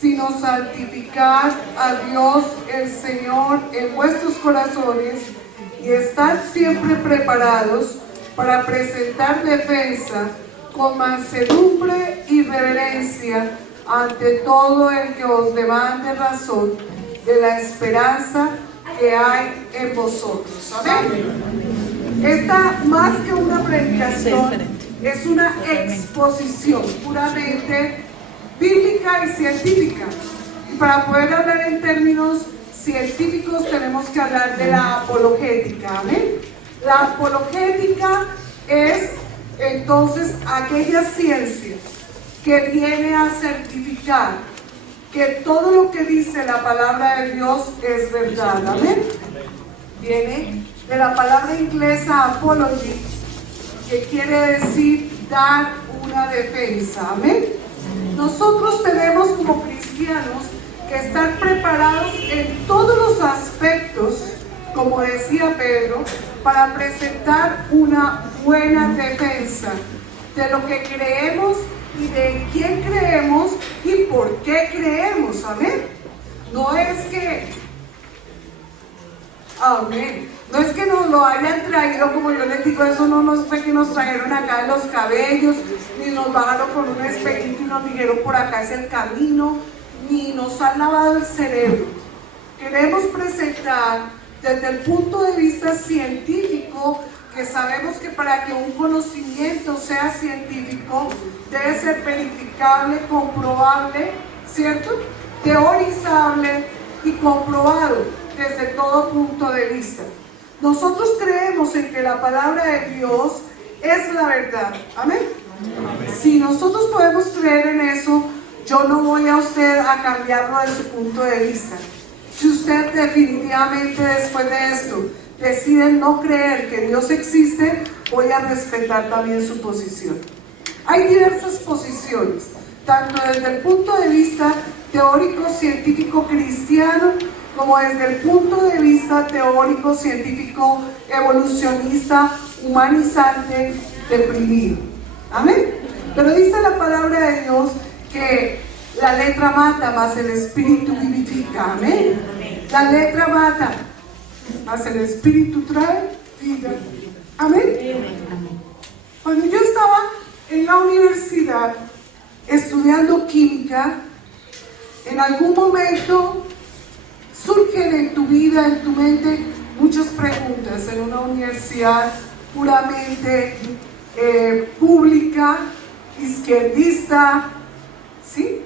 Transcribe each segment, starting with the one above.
sino santificad a Dios el Señor en vuestros corazones y estad siempre preparados para presentar defensa con mansedumbre y reverencia ante todo el que os demande razón de la esperanza que hay en vosotros. Amén. Esta, más que una predicación, es una exposición puramente bíblica y científica. Y para poder hablar en términos científicos tenemos que hablar de la apologética. ¿Amén? La apologética es entonces aquella ciencia que viene a certificar que todo lo que dice la palabra de Dios es verdad. Amén. Viene de la palabra inglesa apology, que quiere decir dar una defensa. Amén. Nosotros tenemos como cristianos que estar preparados en todos los aspectos, como decía Pedro, para presentar una buena defensa de lo que creemos y de quién creemos y por qué creemos. Amén. No es que, amén, no es que nos lo hayan traído, como yo les digo, eso no nos fue que nos trajeron acá en los cabellos, ni nos bajaron con un espejito y nos dijeron por acá es el camino, ni nos han lavado el cerebro. Queremos presentar desde el punto de vista científico, que sabemos que para que un conocimiento sea científico debe ser verificable, comprobable, ¿cierto? Teorizable y comprobado desde todo punto de vista. Nosotros creemos en que la palabra de Dios es la verdad. ¿Amén? Amén. Si nosotros podemos creer en eso, yo no voy a usted a cambiarlo de su punto de vista. Si usted definitivamente después de esto decide no creer que Dios existe, voy a respetar también su posición. Hay diversas posiciones, tanto desde el punto de vista teórico, científico, cristiano, como desde el punto de vista teórico, científico, evolucionista, humanizante, deprimido. Amén. Pero dice la palabra de Dios que la letra mata, mas el espíritu vivifica. Amén. La letra mata, mas el espíritu trae vida. Amén. Cuando yo estaba en la universidad estudiando química, en algún momento surgen en tu vida, en tu mente, muchas preguntas en una universidad puramente pública, izquierdista, ¿sí?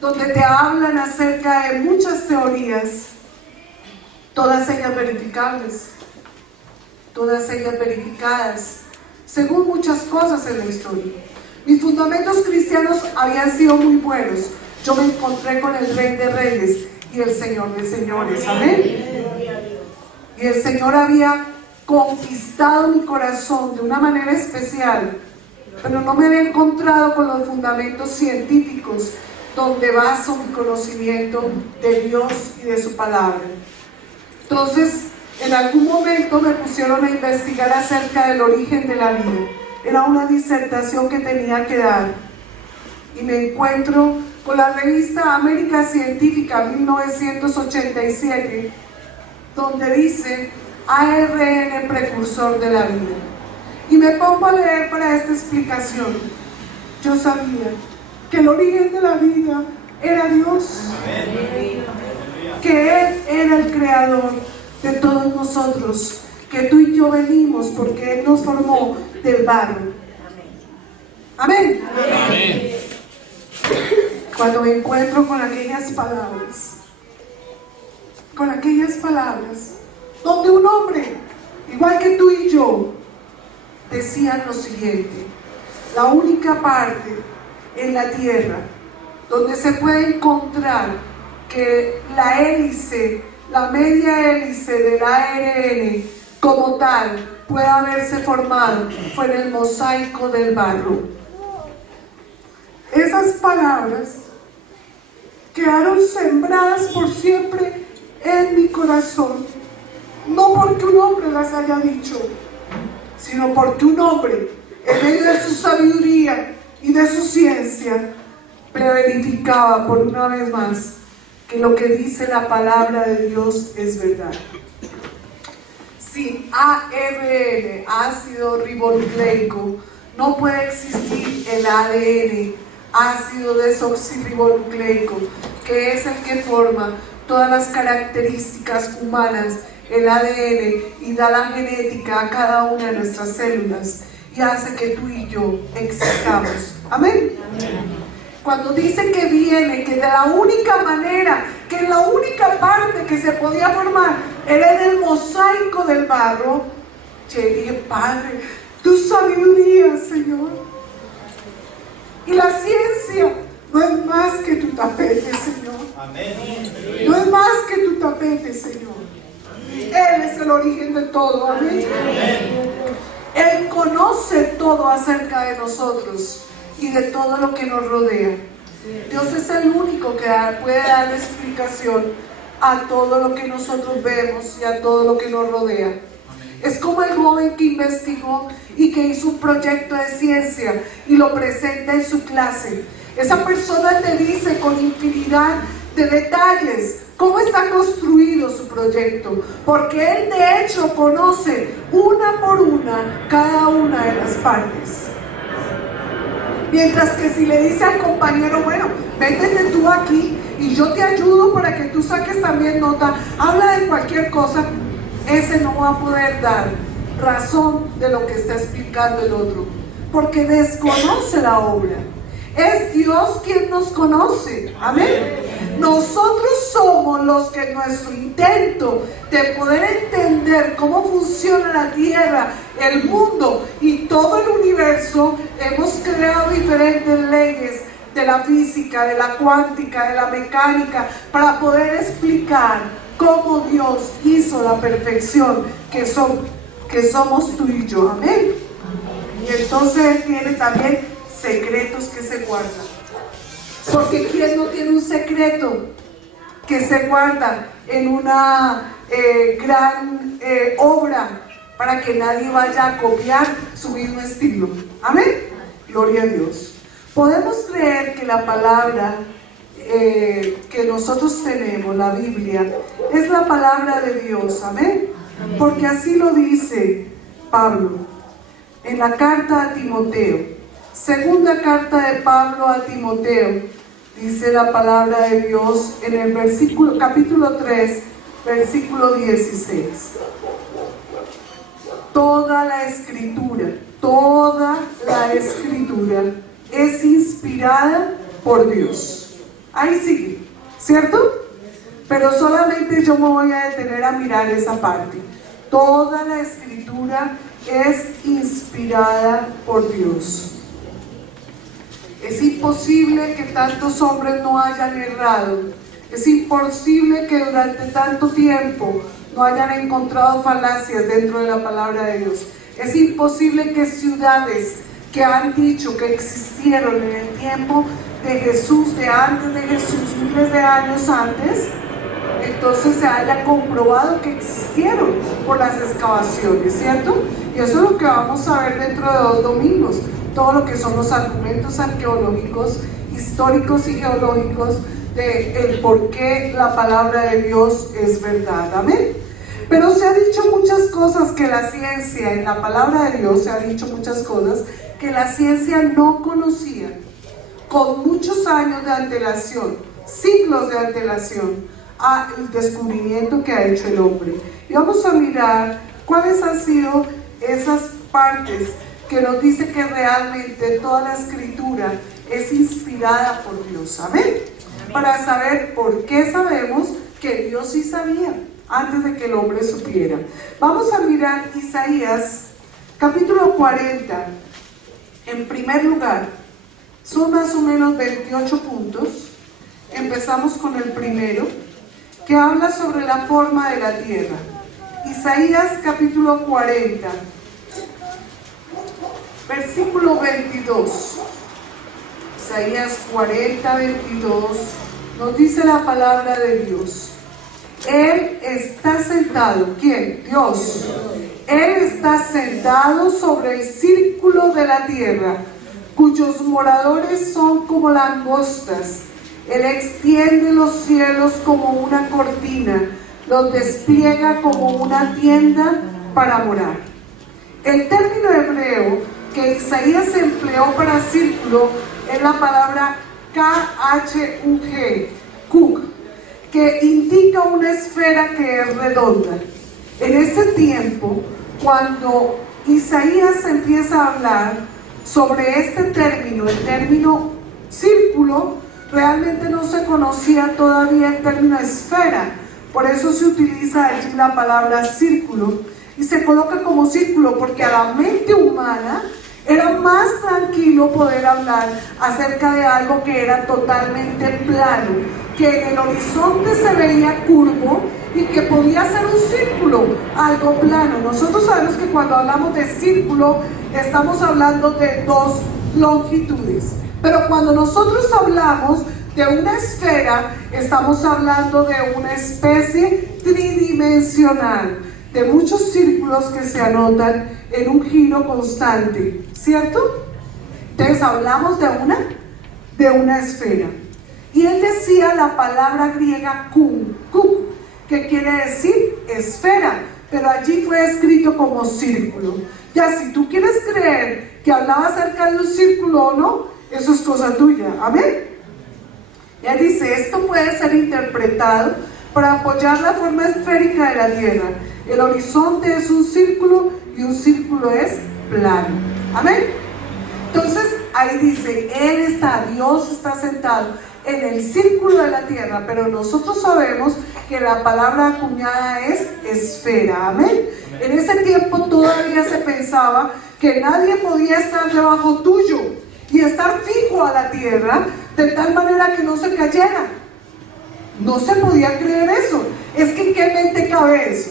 Donde te hablan acerca de muchas teorías, todas ellas verificables, todas ellas verificadas, según muchas cosas en la historia. Mis fundamentos cristianos habían sido muy buenos. Yo me encontré con el Rey de Reyes y el Señor de Señores. Amén. Y el Señor había conquistado mi corazón de una manera especial, pero no me había encontrado con los fundamentos científicos donde baso mi conocimiento de Dios y de su palabra. Entonces, en algún momento me pusieron a investigar acerca del origen de la vida. Era una disertación que tenía que dar. Y me encuentro con la revista América Científica 1987, donde dice ARN precursor de la vida. Y me pongo a leer para esta explicación. Yo sabía que el origen de la vida era Dios. Amén. Que Él era el creador de todos nosotros, que tú y yo venimos porque Él nos formó del barro. Amén. Amén. Cuando me encuentro con aquellas palabras, donde un hombre, igual que tú y yo, decían lo siguiente: la única parte en la tierra donde se puede encontrar que la hélice, la media hélice del ARN como tal pueda haberse formado fue en el mosaico del barro. Esas palabras quedaron sembradas por siempre en mi corazón, no porque un hombre las haya dicho, sino porque un hombre, en medio de su sabiduría y de su ciencia, verificaba por una vez más que lo que dice la palabra de Dios es verdad. Sin ARN, ácido ribonucleico, no puede existir el ADN, ácido desoxirribonucleico, que es el que forma todas las características humanas, el ADN, y da la genética a cada una de nuestras células y hace que tú y yo existamos. Amén. Cuando dice que viene, que de la única manera, que la única parte que se podía formar era en el mosaico del barro, yo dije, Padre, tu sabiduría, Señor. Y la ciencia no es más que tu tapete, Señor. Amén. No es más que tu tapete, Señor. Él es el origen de todo. Amén. Él conoce todo acerca de nosotros y de todo lo que nos rodea. Dios es el único que puede dar explicación a todo lo que nosotros vemos y a todo lo que nos rodea. Es como el joven que investigó y que hizo un proyecto de ciencia y lo presenta en su clase. Esa persona te dice con infinidad de detalles cómo está construido su proyecto, porque él de hecho conoce una por una cada una de las partes. Mientras que si le dice al compañero, bueno, métete tú aquí y yo te ayudo para que tú saques también nota, habla de cualquier cosa, ese no va a poder dar razón de lo que está explicando el otro, porque desconoce la obra. Es Dios quien nos conoce. Amén. Nosotros somos los que en nuestro intento de poder entender cómo funciona la tierra, el mundo y todo el universo, hemos creado diferentes leyes de la física, de la cuántica, de la mecánica, para poder explicar cómo Dios hizo la perfección que somos tú y yo. Amén. Y entonces Él tiene también secretos que se guardan. Porque ¿quién no tiene un secreto que se guarda en una gran obra para que nadie vaya a copiar su mismo estilo? Amén. Gloria a Dios. Podemos creer que la palabra que nosotros tenemos, la Biblia, es la palabra de Dios. Amén. Porque así lo dice Pablo en la carta a Timoteo. Segunda carta de Pablo a Timoteo, dice la palabra de Dios en el capítulo 3, versículo 16. Toda la escritura es inspirada por Dios. Ahí sigue, ¿cierto? Pero solamente yo me voy a detener a mirar esa parte. Toda la escritura es inspirada por Dios. Es imposible que tantos hombres no hayan errado. Es imposible que durante tanto tiempo no hayan encontrado falacias dentro de la palabra de Dios. Es imposible que ciudades que han dicho que existieron en el tiempo de Jesús, de antes de Jesús, miles de años antes, entonces se haya comprobado que existieron por las excavaciones, ¿cierto? Y eso es lo que vamos a ver dentro de 2 domingos. Todo lo que son los argumentos arqueológicos, históricos y geológicos de el por qué la palabra de Dios es verdad. Amén. Pero se ha dicho muchas cosas que la ciencia, en la palabra de Dios se ha dicho muchas cosas que la ciencia no conocía, con muchos años de antelación, siglos de antelación al descubrimiento que ha hecho el hombre. Y vamos a mirar cuáles han sido esas partes que nos dice que realmente toda la escritura es inspirada por Dios. Amén. Para saber por qué sabemos que Dios sí sabía antes de que el hombre supiera. Vamos a mirar Isaías capítulo 40. En primer lugar, son más o menos 28 puntos. Empezamos con el primero, que habla sobre la forma de la tierra. Isaías capítulo 40. Versículo 22. Isaías 40, 22. Nos dice la palabra de Dios. Él está sentado. ¿Quién? Dios. Él está sentado sobre el círculo de la tierra, cuyos moradores son como langostas. Él extiende los cielos como una cortina, los despliega como una tienda para morar. El término hebreo que Isaías empleó para círculo es la palabra K-H-U-G, que indica una esfera que es redonda. En ese tiempo, cuando Isaías empieza a hablar sobre este término, el término círculo, realmente no se conocía todavía el término esfera. Por eso se utiliza allí la palabra círculo y se coloca como círculo, porque a la mente humana era más tranquilo poder hablar acerca de algo que era totalmente plano, que en el horizonte se veía curvo y que podía ser un círculo, algo plano. Nosotros sabemos que cuando hablamos de círculo estamos hablando de dos longitudes, pero cuando nosotros hablamos de una esfera estamos hablando de una especie tridimensional, de muchos círculos que se anotan en un giro constante, ¿cierto? Entonces hablamos de una esfera. Y él decía la palabra griega kuk, que quiere decir esfera, pero allí fue escrito como círculo. Ya, si tú quieres creer que hablaba acerca de un círculo o no, eso es cosa tuya, amén. Él dice, esto puede ser interpretado para apoyar la forma esférica de la Tierra. El horizonte es un círculo y un círculo es plano, amén. Entonces ahí dice, Dios está sentado en el círculo de la tierra, pero nosotros sabemos que la palabra acuñada es esfera, amén. En ese tiempo todavía se pensaba que nadie podía estar debajo tuyo y estar fijo a la tierra de tal manera que no se cayera. No se podía creer eso. Es que ¿en qué mente cabe eso?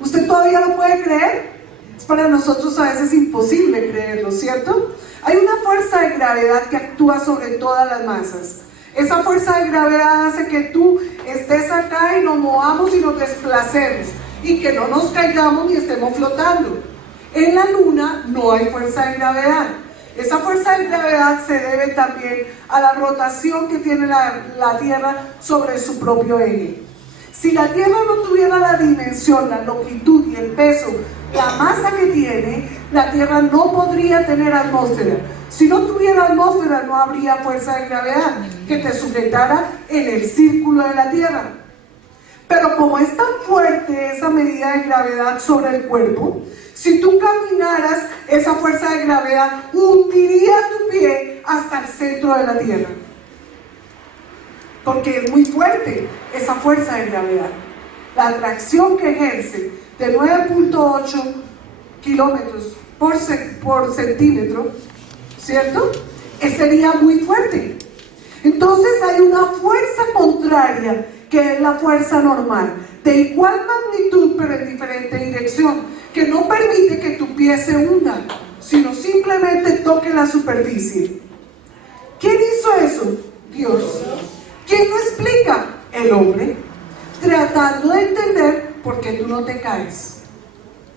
¿Usted todavía lo puede creer? Es para nosotros a veces imposible creerlo, ¿cierto? Hay una fuerza de gravedad que actúa sobre todas las masas. Esa fuerza de gravedad hace que tú estés acá y nos movamos y nos desplacemos y que no nos caigamos ni estemos flotando. En la luna no hay fuerza de gravedad. Esa fuerza de gravedad se debe también a la rotación que tiene la Tierra sobre su propio eje. Si la Tierra no tuviera la dimensión, la longitud y el peso, la masa que tiene, la Tierra no podría tener atmósfera. Si no tuviera atmósfera, no habría fuerza de gravedad que te sujetara en el círculo de la Tierra. Pero como es tan fuerte esa medida de gravedad sobre el cuerpo, si tú caminaras, esa fuerza de gravedad hundiría tu pie hasta el centro de la Tierra. Porque es muy fuerte esa fuerza de gravedad. La atracción que ejerce de 9.8 kilómetros por centímetro, ¿cierto? Sería muy fuerte. Entonces hay una fuerza contraria, que es la fuerza normal, de igual magnitud pero en diferente dirección, que no permite que tu pie se hunda, sino simplemente toque la superficie. ¿Quién hizo eso? Dios. ¿Quién lo explica? El hombre, tratando de entender por qué tú no te caes.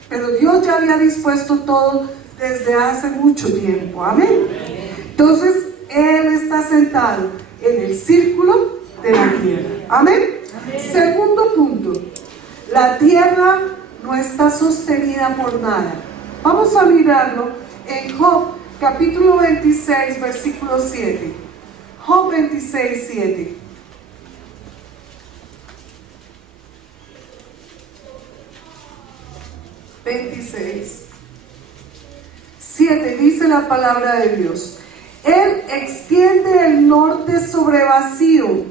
Pero Dios ya había dispuesto todo desde hace mucho tiempo, amén. Entonces Él está sentado en el círculo de la tierra, amén. Segundo punto, la tierra no está sostenida por nada. Vamos a mirarlo en Job capítulo 26 versículo 7. Job 26, 7. Dice la palabra de Dios: Él extiende el norte sobre vacío,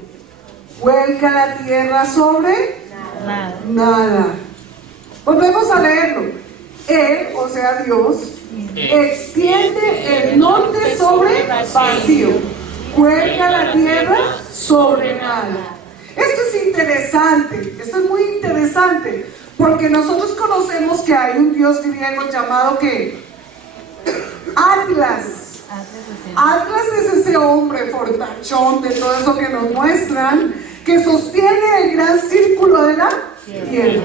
vuelca la tierra sobre nada. Volvemos a leerlo. Él, o sea Dios, extiende el norte sobre vacío, vuelca la tierra sobre nada. Esto es interesante, esto es muy interesante, porque nosotros conocemos que hay un dios griego llamado ¿qué? Atlas. Atlas es ese hombre fortachón de todo eso que nos muestran, que sostiene el gran círculo de la tierra.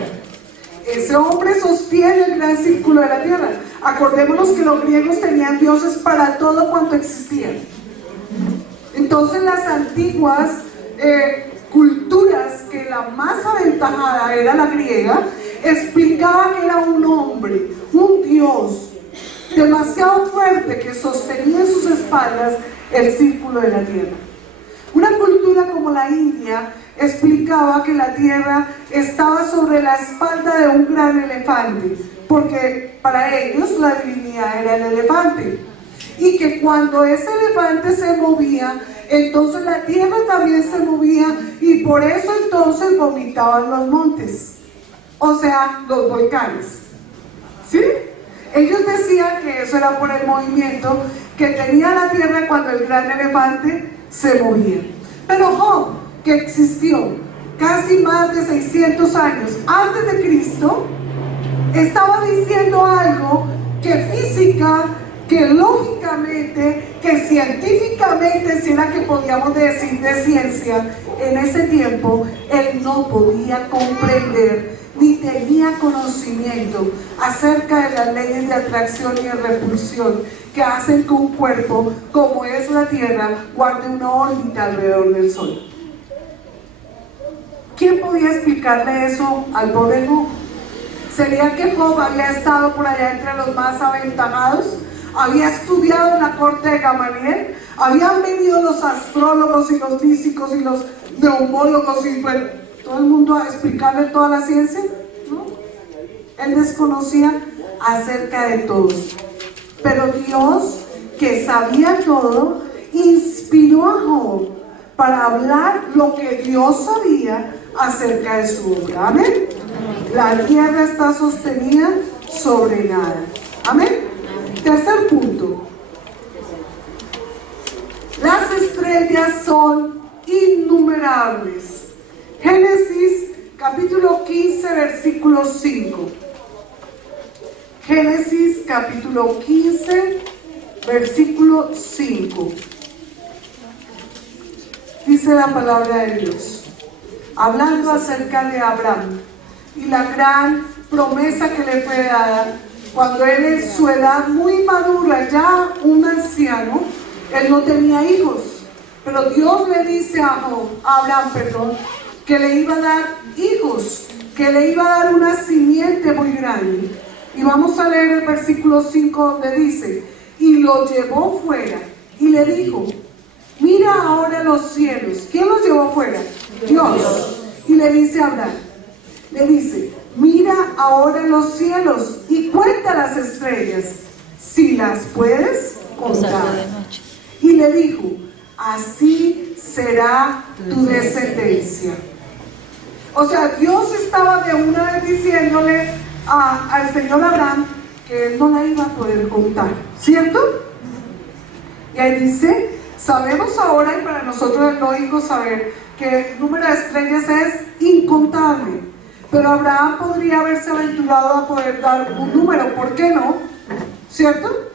Ese hombre sostiene el gran círculo de la tierra. Acordémonos que los griegos tenían dioses para todo cuanto existía. Entonces las antiguas culturas, que la más aventajada era la griega, explicaban que era un hombre, un dios demasiado fuerte que sostenía en sus espaldas el círculo de la tierra. Una cultura como la India explicaba que la tierra estaba sobre la espalda de un gran elefante, porque para ellos la divinidad era el elefante, y que cuando ese elefante se movía, entonces la tierra también se movía, y por eso entonces vomitaban los montes, o sea, los volcanes. ¿Sí? Ellos decían que eso era por el movimiento que tenía la tierra cuando el gran elefante se movía. Pero Job, que existió casi más de 600 años antes de Cristo, estaba diciendo algo que física, que lógicamente, que científicamente, si era que podíamos decir de ciencia, en ese tiempo él no podía comprender ni tenía conocimiento acerca de las leyes de atracción y de repulsión que hacen que un cuerpo, como es la Tierra, guarde una órbita alrededor del Sol. ¿Quién podía explicarle eso al pobre Job? ¿Sería que Job había estado por allá entre los más aventajados? ¿Había estudiado en la corte de Gamaliel? ¿Habían venido los astrólogos y los físicos y los neumólogos y todo el mundo a explicarle toda la ciencia? ¿No? Él desconocía acerca de todo. Pero Dios, que sabía todo, inspiró a Job para hablar lo que Dios sabía acerca de su obra. Amén. La tierra está sostenida sobre nada. Amén. Tercer punto. Las estrellas son innumerables. Génesis capítulo 15, versículo 5. Génesis capítulo 15, versículo 5. Dice la palabra de Dios, hablando acerca de Abraham y la gran promesa que le fue dada, cuando él en su edad muy madura, ya un anciano, él no tenía hijos, pero Dios le dice a Abraham, que le iba a dar hijos, que le iba a dar una simiente muy grande. Y vamos a leer el versículo 5 donde dice, y lo llevó fuera y le dijo, mira ahora los cielos. ¿Quién los llevó fuera? Dios. Y le dice a Abraham, le dice, mira ahora los cielos y cuenta las estrellas, si las puedes contar. Y le dijo, así será tu descendencia. O sea, Dios estaba de una vez diciéndole al señor Abraham que él no la iba a poder contar, ¿cierto? Y ahí dice, sabemos ahora, y para nosotros es lógico saber, que el número de estrellas es incontable, pero Abraham podría haberse aventurado a poder dar un número, ¿por qué no? ¿Cierto?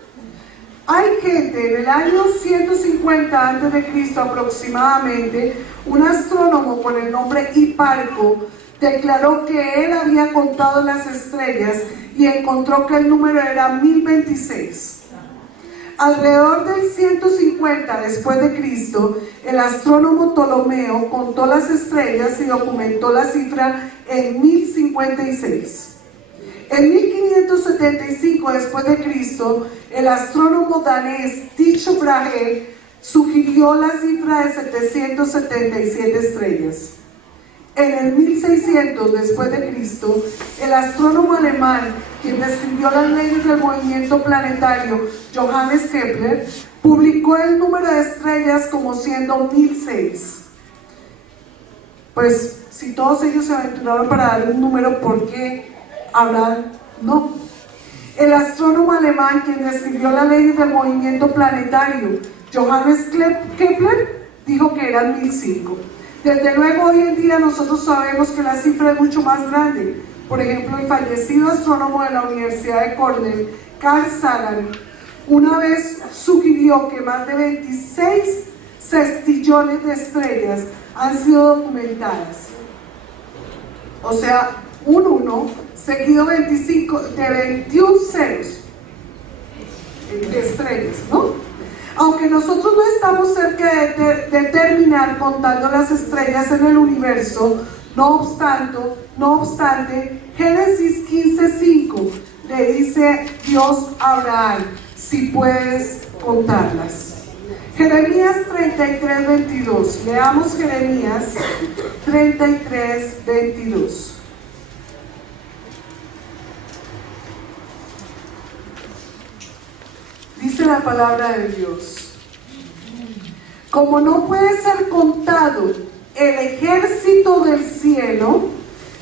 Hay gente, en el año 150 a.C. aproximadamente, un astrónomo por el nombre Hiparco declaró que él había contado las estrellas y encontró que el número era 1026. Alrededor del 150 después de Cristo, el astrónomo Ptolomeo contó las estrellas y documentó la cifra en 1056. En 1575 después de Cristo, el astrónomo danés Tycho Brahe sugirió la cifra de 777 estrellas. En el 1600 después de Cristo, el astrónomo alemán, quien describió las leyes del movimiento planetario, Johannes Kepler, publicó el número de estrellas como siendo 1006. Pues, si todos ellos se aventuraron para dar un número, ¿por qué Abraham no? El astrónomo alemán, quien describió las leyes del movimiento planetario, Johannes Kepler, dijo que eran 1005. Desde luego, hoy en día nosotros sabemos que la cifra es mucho más grande. Por ejemplo, el fallecido astrónomo de la Universidad de Cornell, Carl Sagan, una vez sugirió que más de 26 sextillones de estrellas han sido documentadas. O sea, un 1 seguido de 21 ceros. de estrellas, ¿no? Aunque nosotros no estamos cerca de terminar contando las estrellas en el universo, no obstante, Génesis 15:5 le dice Dios a Abraham, si puedes contarlas. Jeremías 33:22, leamos Jeremías 33:22. Dice la palabra de Dios: como no puede ser contado el ejército del cielo,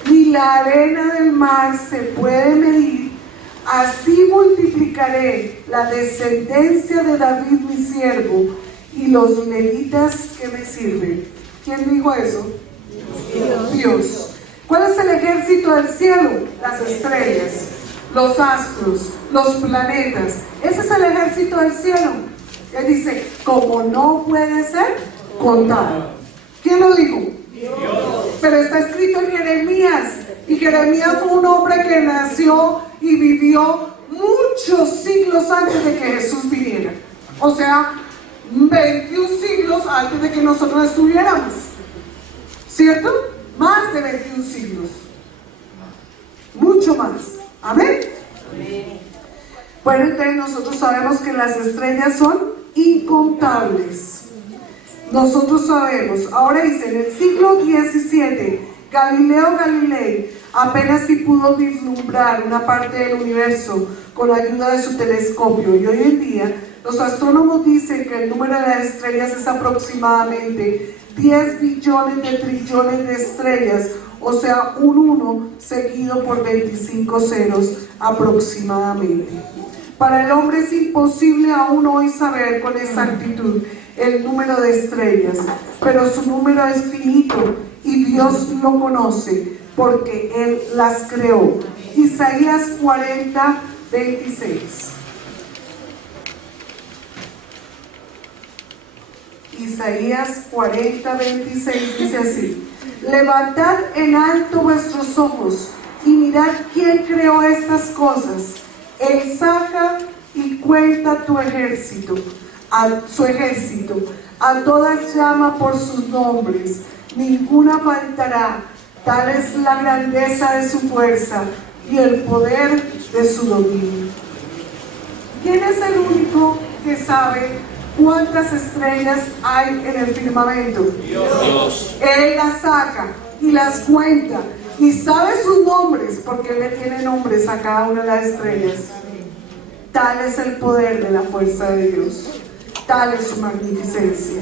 ni la arena del mar se puede medir, así multiplicaré la descendencia de David mi siervo y los levitas que me sirven. ¿Quién dijo eso? Dios. ¿Cuál es el ejército del cielo? Las estrellas, los astros, los planetas. Ese es el ejército del cielo. Él dice, como no puede ser contado. ¿Quién lo dijo? Dios. Pero está escrito en Jeremías, y Jeremías fue un hombre que nació y vivió muchos siglos antes de que Jesús viniera. O sea, 21 siglos antes de que nosotros estuviéramos. ¿Cierto? Más de 21 siglos. Mucho más. ¿Amén? Amén. Bueno, entonces nosotros sabemos que las estrellas son incontables. Nosotros sabemos. Ahora dice, en el siglo XVII, Galileo Galilei apenas si pudo vislumbrar una parte del universo con la ayuda de su telescopio, y hoy en día los astrónomos dicen que el número de las estrellas es aproximadamente 10 billones de trillones de estrellas, o sea, un 1 seguido por 25 ceros aproximadamente. Para el hombre es imposible aún hoy saber con exactitud el número de estrellas, pero su número es finito y Dios lo conoce porque Él las creó. Isaías 40:26. Isaías 40:26 dice así: levantad en alto vuestros ojos y mirad quién creó estas cosas. Él saca y cuenta su ejército, a todas llama por sus nombres, ninguna faltará. Tal es la grandeza de su fuerza y el poder de su dominio. ¿Quién es el único que sabe cuántas estrellas hay en el firmamento? Dios. Él las saca y las cuenta y sabe sus nombres, porque Él le tiene nombres a cada una de las estrellas. Tal es el poder de la fuerza de Dios, tal es su magnificencia.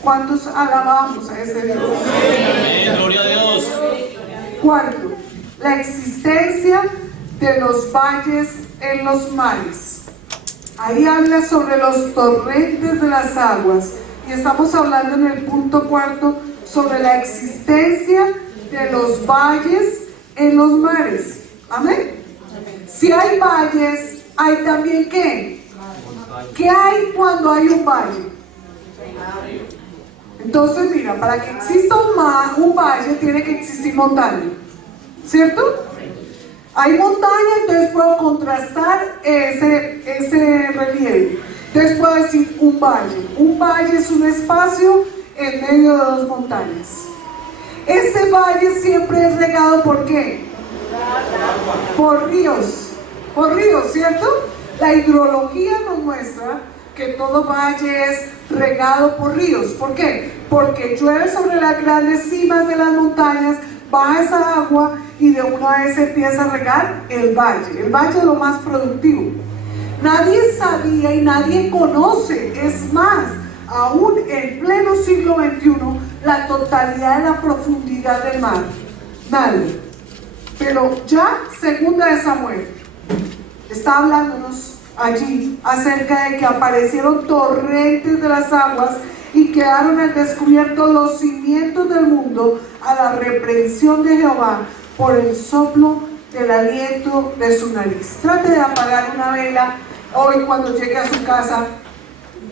¿Cuántos alabamos a ese Dios? Amén. Gloria a Dios. Cuarto, la existencia de los valles en los mares. Ahí habla sobre los torrentes de las aguas, y estamos hablando en el punto cuarto sobre la existencia de los valles en los mares. Amén. Si hay valles, hay también ¿qué? ¿Qué hay cuando hay un valle? Entonces mira, para que exista un valle tiene que existir montaña, ¿cierto? Hay montaña, entonces puedo contrastar ese relieve. Entonces puedo decir un valle. Un valle es un espacio en medio de dos montañas. Ese valle siempre es regado ¿por qué? Por ríos, ¿cierto? La hidrología nos muestra que todo valle es regado por ríos. ¿Por qué? Porque llueve sobre las grandes cimas de las montañas, baja esa agua y de una vez empieza a regar el valle. El valle es lo más productivo. Nadie sabía y nadie conoce, es más, aún en pleno siglo XXI, la totalidad de la profundidad del mar. Nadie. Pero ya, segunda de Samuel, está hablándonos allí acerca de que aparecieron torrentes de las aguas y quedaron al descubierto los cimientos del mundo a la reprensión de Jehová por el soplo del aliento de su nariz. Trate de apagar una vela hoy cuando llegue a su casa.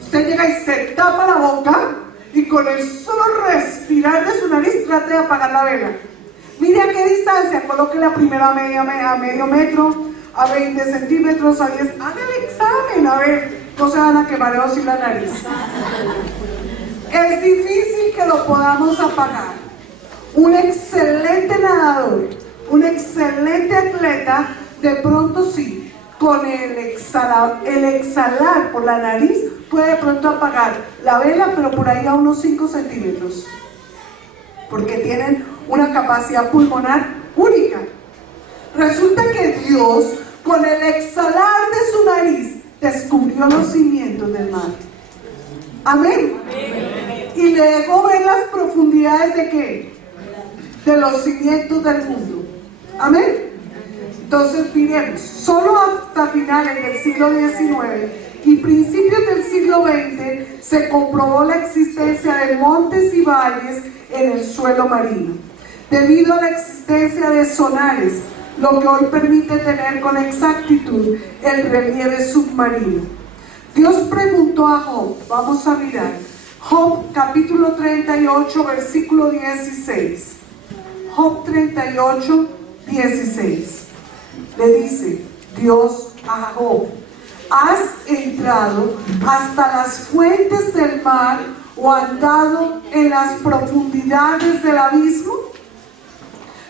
Usted llega y se tapa la boca y con el solo respirar de su nariz trate de apagar la vela. Mire a qué distancia, coloque la primera media a medio metro, a 20 centímetros, a 10, hágale examen, a ver, no se van a quemar o sin la nariz. Es difícil que lo podamos apagar. Un excelente nadador, un excelente atleta, de pronto sí, con el exhalar por la nariz puede de pronto apagar la vela, pero por ahí a unos 5 centímetros, porque tienen una capacidad pulmonar única. Resulta que Dios, con el exhalar de su nariz, descubrió los cimientos del mar. Amén. Y le dejó ver las profundidades de ¿qué? De los cimientos del mundo. Amén. Entonces miremos, solo hasta finales del siglo XIX y principios del siglo XX se comprobó la existencia de montes y valles en el suelo marino, debido a la existencia de sonares, lo que hoy permite tener con exactitud el relieve submarino. Dios preguntó a Job, vamos a mirar, Job capítulo 38, versículo 16. Job 38, 16. Le dice Dios a Job: ¿has entrado hasta las fuentes del mar o andado en las profundidades del abismo?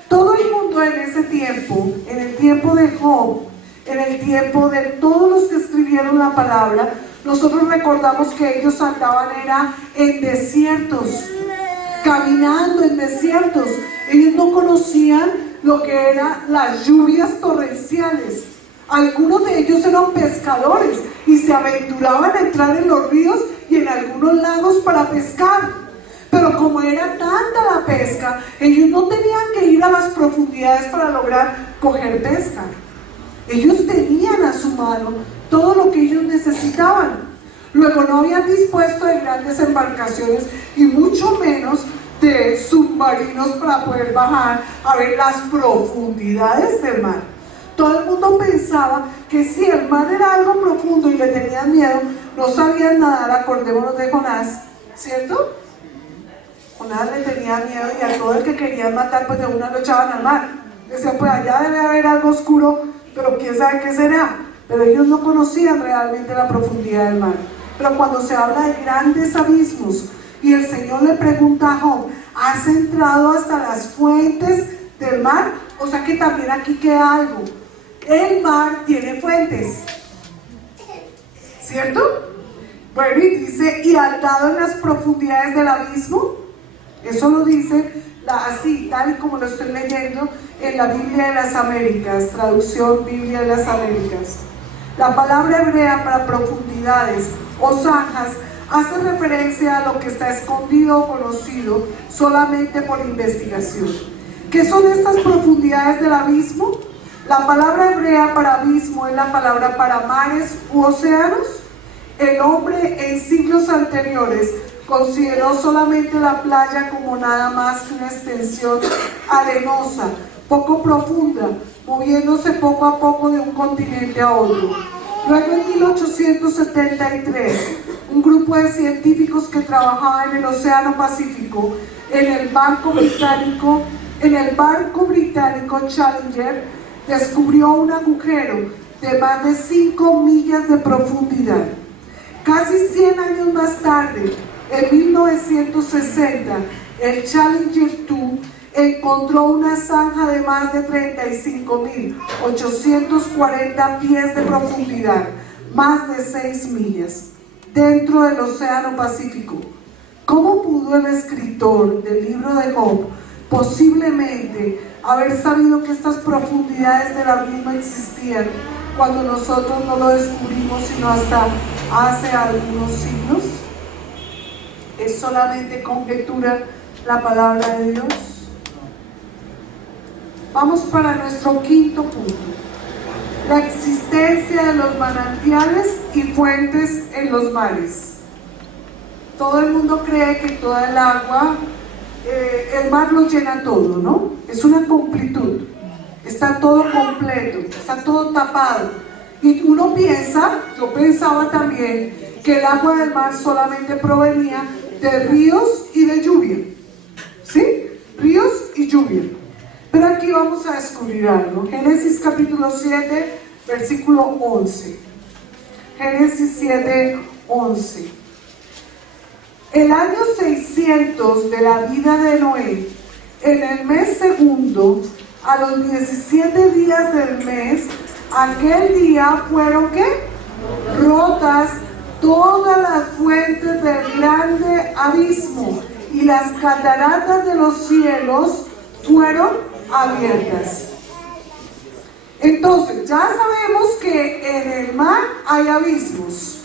Todo el mundo en ese tiempo, en el tiempo de Job, en el tiempo de todos los que escribieron la palabra, nosotros recordamos que ellos andaban en desiertos, caminando en desiertos. Ellos no conocían lo que eran las lluvias torrenciales. Algunos de ellos eran pescadores y se aventuraban a entrar en los ríos y en algunos lagos para pescar. Pero como era tanta la pesca, ellos no tenían que ir a las profundidades para lograr coger pesca. Ellos tenían a su mano todo lo que ellos necesitaban. Luego no habían dispuesto de grandes embarcaciones y mucho menos de submarinos para poder bajar a ver las profundidades del mar. Todo el mundo pensaba que si el mar era algo profundo y le tenían miedo, no sabían nadar. Acordémonos de Jonás, ¿cierto? Jonás le tenía miedo y a todo el que querían matar, pues de una lo echaban al mar. Decían, pues allá debe haber algo oscuro, pero quién sabe qué será. Pero ellos no conocían realmente la profundidad del mar. Pero cuando se habla de grandes abismos y el Señor le pregunta a Job: ¿has entrado hasta las fuentes del mar? O sea que también aquí queda algo. El mar tiene fuentes, ¿cierto? Bueno, y dice, ¿y andado en las profundidades del abismo? Eso lo dice así, tal y como lo estoy leyendo en la Biblia de las Américas, traducción Biblia de las Américas. La palabra hebrea para profundidades o zanjas hace referencia a lo que está escondido o conocido solamente por investigación. ¿Qué son estas profundidades del abismo? La palabra hebrea para abismo es la palabra para mares u océanos. El hombre en siglos anteriores consideró solamente la playa como nada más que una extensión arenosa, poco profunda, moviéndose poco a poco de un continente a otro. Luego en 1873, un grupo de científicos que trabajaba en el Océano Pacífico, en el barco británico Challenger, descubrió un agujero de más de 5 millas de profundidad. Casi 100 años más tarde, en 1960, el Challenger 2 encontró una zanja de más de 35.840 pies de profundidad, más de 6 millas, dentro del Océano Pacífico. ¿Cómo pudo el escritor del libro de Job posiblemente haber sabido que estas profundidades del abismo existían cuando nosotros no lo descubrimos sino hasta hace algunos siglos? ¿Es solamente conjetura la palabra de Dios? Vamos para nuestro quinto punto: la existencia de los manantiales y fuentes en los mares. Todo el mundo cree que toda el agua, el mar lo llena todo, ¿no? Es una completud, está todo completo, está todo tapado. Y uno piensa, yo pensaba también, que el agua del mar solamente provenía de ríos y de lluvia, ¿sí? Ríos y lluvia. Pero aquí vamos a descubrir algo. Génesis capítulo 7, versículo 11. Génesis 7:11. El año 600 de la vida de Noé, en el mes segundo, a los 17 días del mes, aquel día fueron ¿qué? Rotas todas las fuentes del grande abismo, y las cataratas de los cielos fueron abiertas. Entonces, ya sabemos que en el mar hay abismos,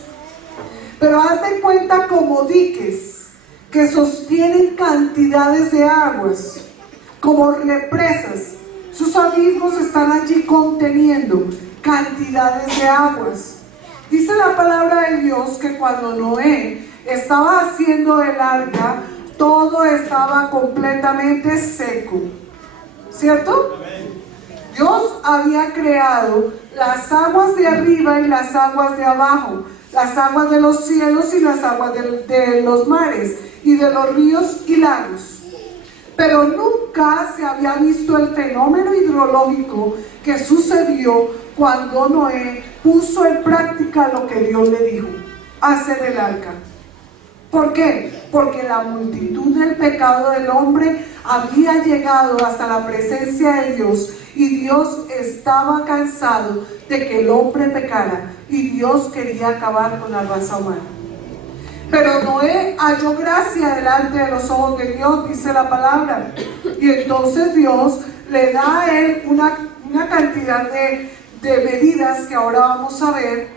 pero haz de cuenta como diques que sostienen cantidades de aguas, como represas. Sus abismos están allí conteniendo cantidades de aguas. Dice la palabra de Dios que cuando Noé estaba haciendo el arca, todo estaba completamente seco, ¿cierto? Dios había creado las aguas de arriba y las aguas de abajo, las aguas de los cielos y las aguas de los mares y de los ríos y lagos. Pero nunca se había visto el fenómeno hidrológico que sucedió cuando Noé puso en práctica lo que Dios le dijo, hacer el arca. ¿Por qué? Porque la multitud del pecado del hombre había llegado hasta la presencia de Dios, y Dios estaba cansado de que el hombre pecara, y Dios quería acabar con la raza humana. Pero Noé halló gracia delante de los ojos de Dios, dice la palabra, y entonces Dios le da a él una cantidad de medidas que ahora vamos a ver,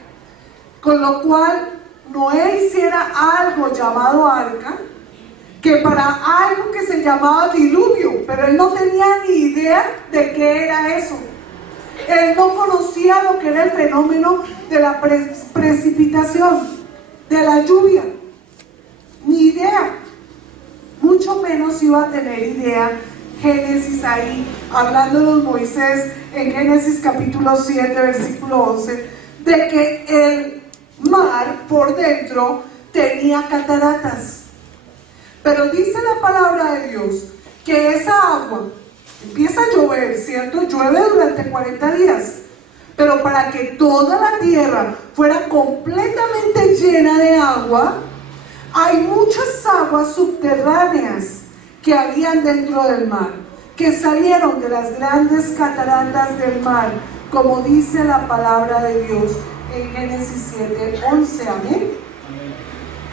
con lo cual Noé hiciera algo llamado arca, que para algo que se llamaba diluvio, pero él no tenía ni idea de qué era eso. Él no conocía lo que era el fenómeno de la precipitación, de la lluvia, ni idea. Mucho menos iba a tener idea Génesis ahí, hablando de Moisés en Génesis capítulo 7, versículo 11, de que el mar por dentro tenía cataratas. Pero dice la palabra de Dios que esa agua empieza a llover, ¿cierto? Llueve durante 40 días, pero para que toda la tierra fuera completamente llena de agua, hay muchas aguas subterráneas que habían dentro del mar, que salieron de las grandes cataratas del mar, como dice la palabra de Dios en Génesis 7:11, amén.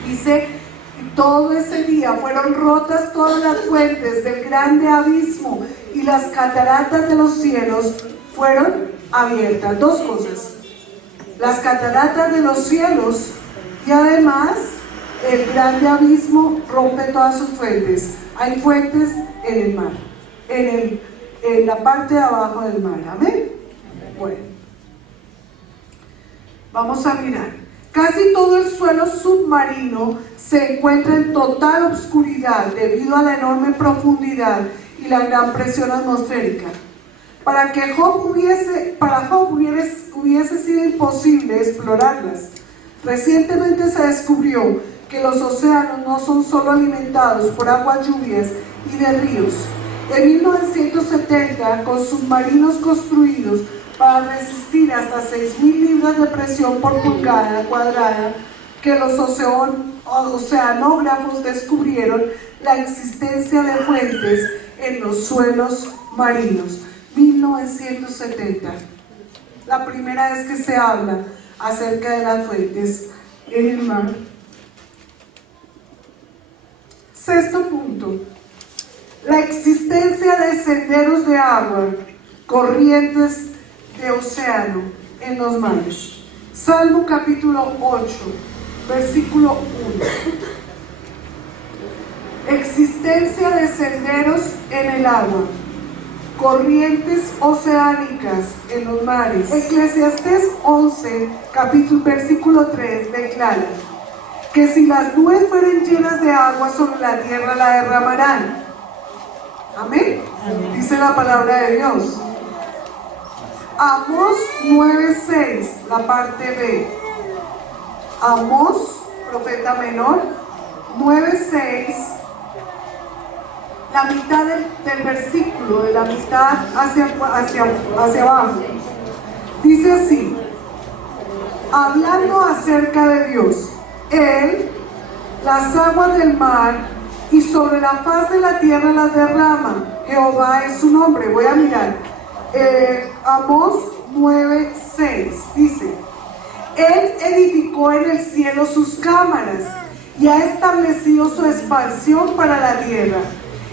Dice: todo ese día fueron rotas todas las fuentes del grande abismo, y las cataratas de los cielos fueron abiertas. Dos cosas: las cataratas de los cielos, y además el grande abismo rompe todas sus fuentes. Hay fuentes en el mar, en la parte de abajo del mar, amén. Bueno, vamos a mirar. Casi todo el suelo submarino se encuentra en total oscuridad debido a la enorme profundidad y la gran presión atmosférica. Para Job hubiese sido imposible explorarlas. Recientemente se descubrió que los océanos no son solo alimentados por aguas lluvias y de ríos. En 1970, con submarinos construidos para resistir hasta 6.000 libras de presión por pulgada cuadrada, que los oceanógrafos descubrieron la existencia de fuentes en los suelos marinos. 1970, la primera vez que se habla acerca de las fuentes en el mar. Sexto punto: la existencia de senderos de agua, corrientes de océano en los mares. Salmo capítulo 8, versículo 1. Existencia de senderos en el agua, corrientes oceánicas en los mares. Eclesiastés 11, versículo 3 declara que si las nubes fueren llenas de agua sobre la tierra, la derramarán. Amén. Dice la palabra de Dios. Amós 9:6, la parte B. Amós, profeta menor, 9:6, la mitad del versículo, de la mitad hacia abajo. Dice así: hablando acerca de Dios. Él las aguas del mar y sobre la faz de la tierra las derrama. Jehová es su nombre. Voy a mirar. Amós 9:6 dice: Él edificó en el cielo sus cámaras y ha establecido su expansión para la tierra.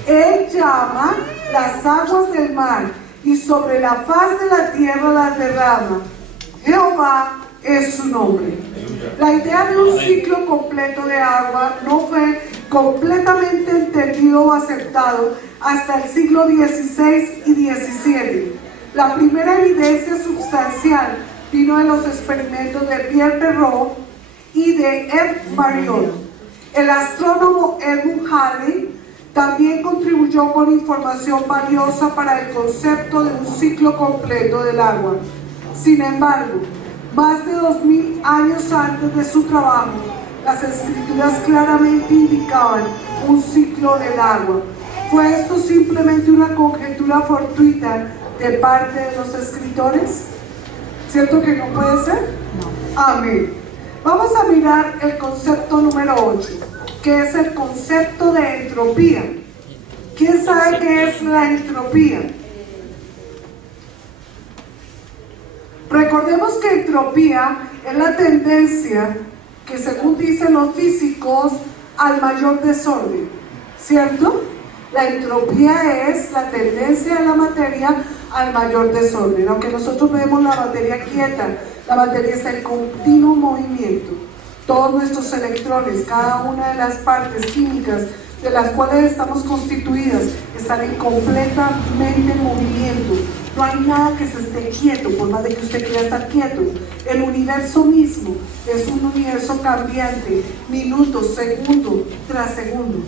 Él llama las aguas del mar y sobre la faz de la tierra las derrama. Jehová es su nombre. La idea de un ciclo completo de agua no fue completamente entendido o aceptado hasta el siglo XVI y XVII. La primera evidencia sustancial vino de los experimentos de Pierre Perrault y de Ed Marion. El astrónomo Edmund Halley también contribuyó con información valiosa para el concepto de un ciclo completo del agua. Sin embargo, más de 2000 años antes de su trabajo, las escrituras claramente indicaban un ciclo del agua. ¿Fue esto simplemente una conjetura fortuita de parte de los escritores? ¿Cierto que no puede ser? No. Amén. Vamos a mirar el concepto número 8, que es el concepto de entropía. ¿Quién sabe qué es la entropía? Recordemos que entropía es la tendencia que, según dicen los físicos, al mayor desorden, ¿cierto? La entropía es la tendencia de la materia al mayor desorden. Aunque nosotros vemos la materia quieta, la materia está en continuo movimiento. Todos nuestros electrones, cada una de las partes químicas de las cuales estamos constituidas, están en completamente movimiento. No hay nada que se esté quieto, por más de que usted quiera estar quieto. El universo mismo es un universo cambiante, minuto, segundo tras segundo.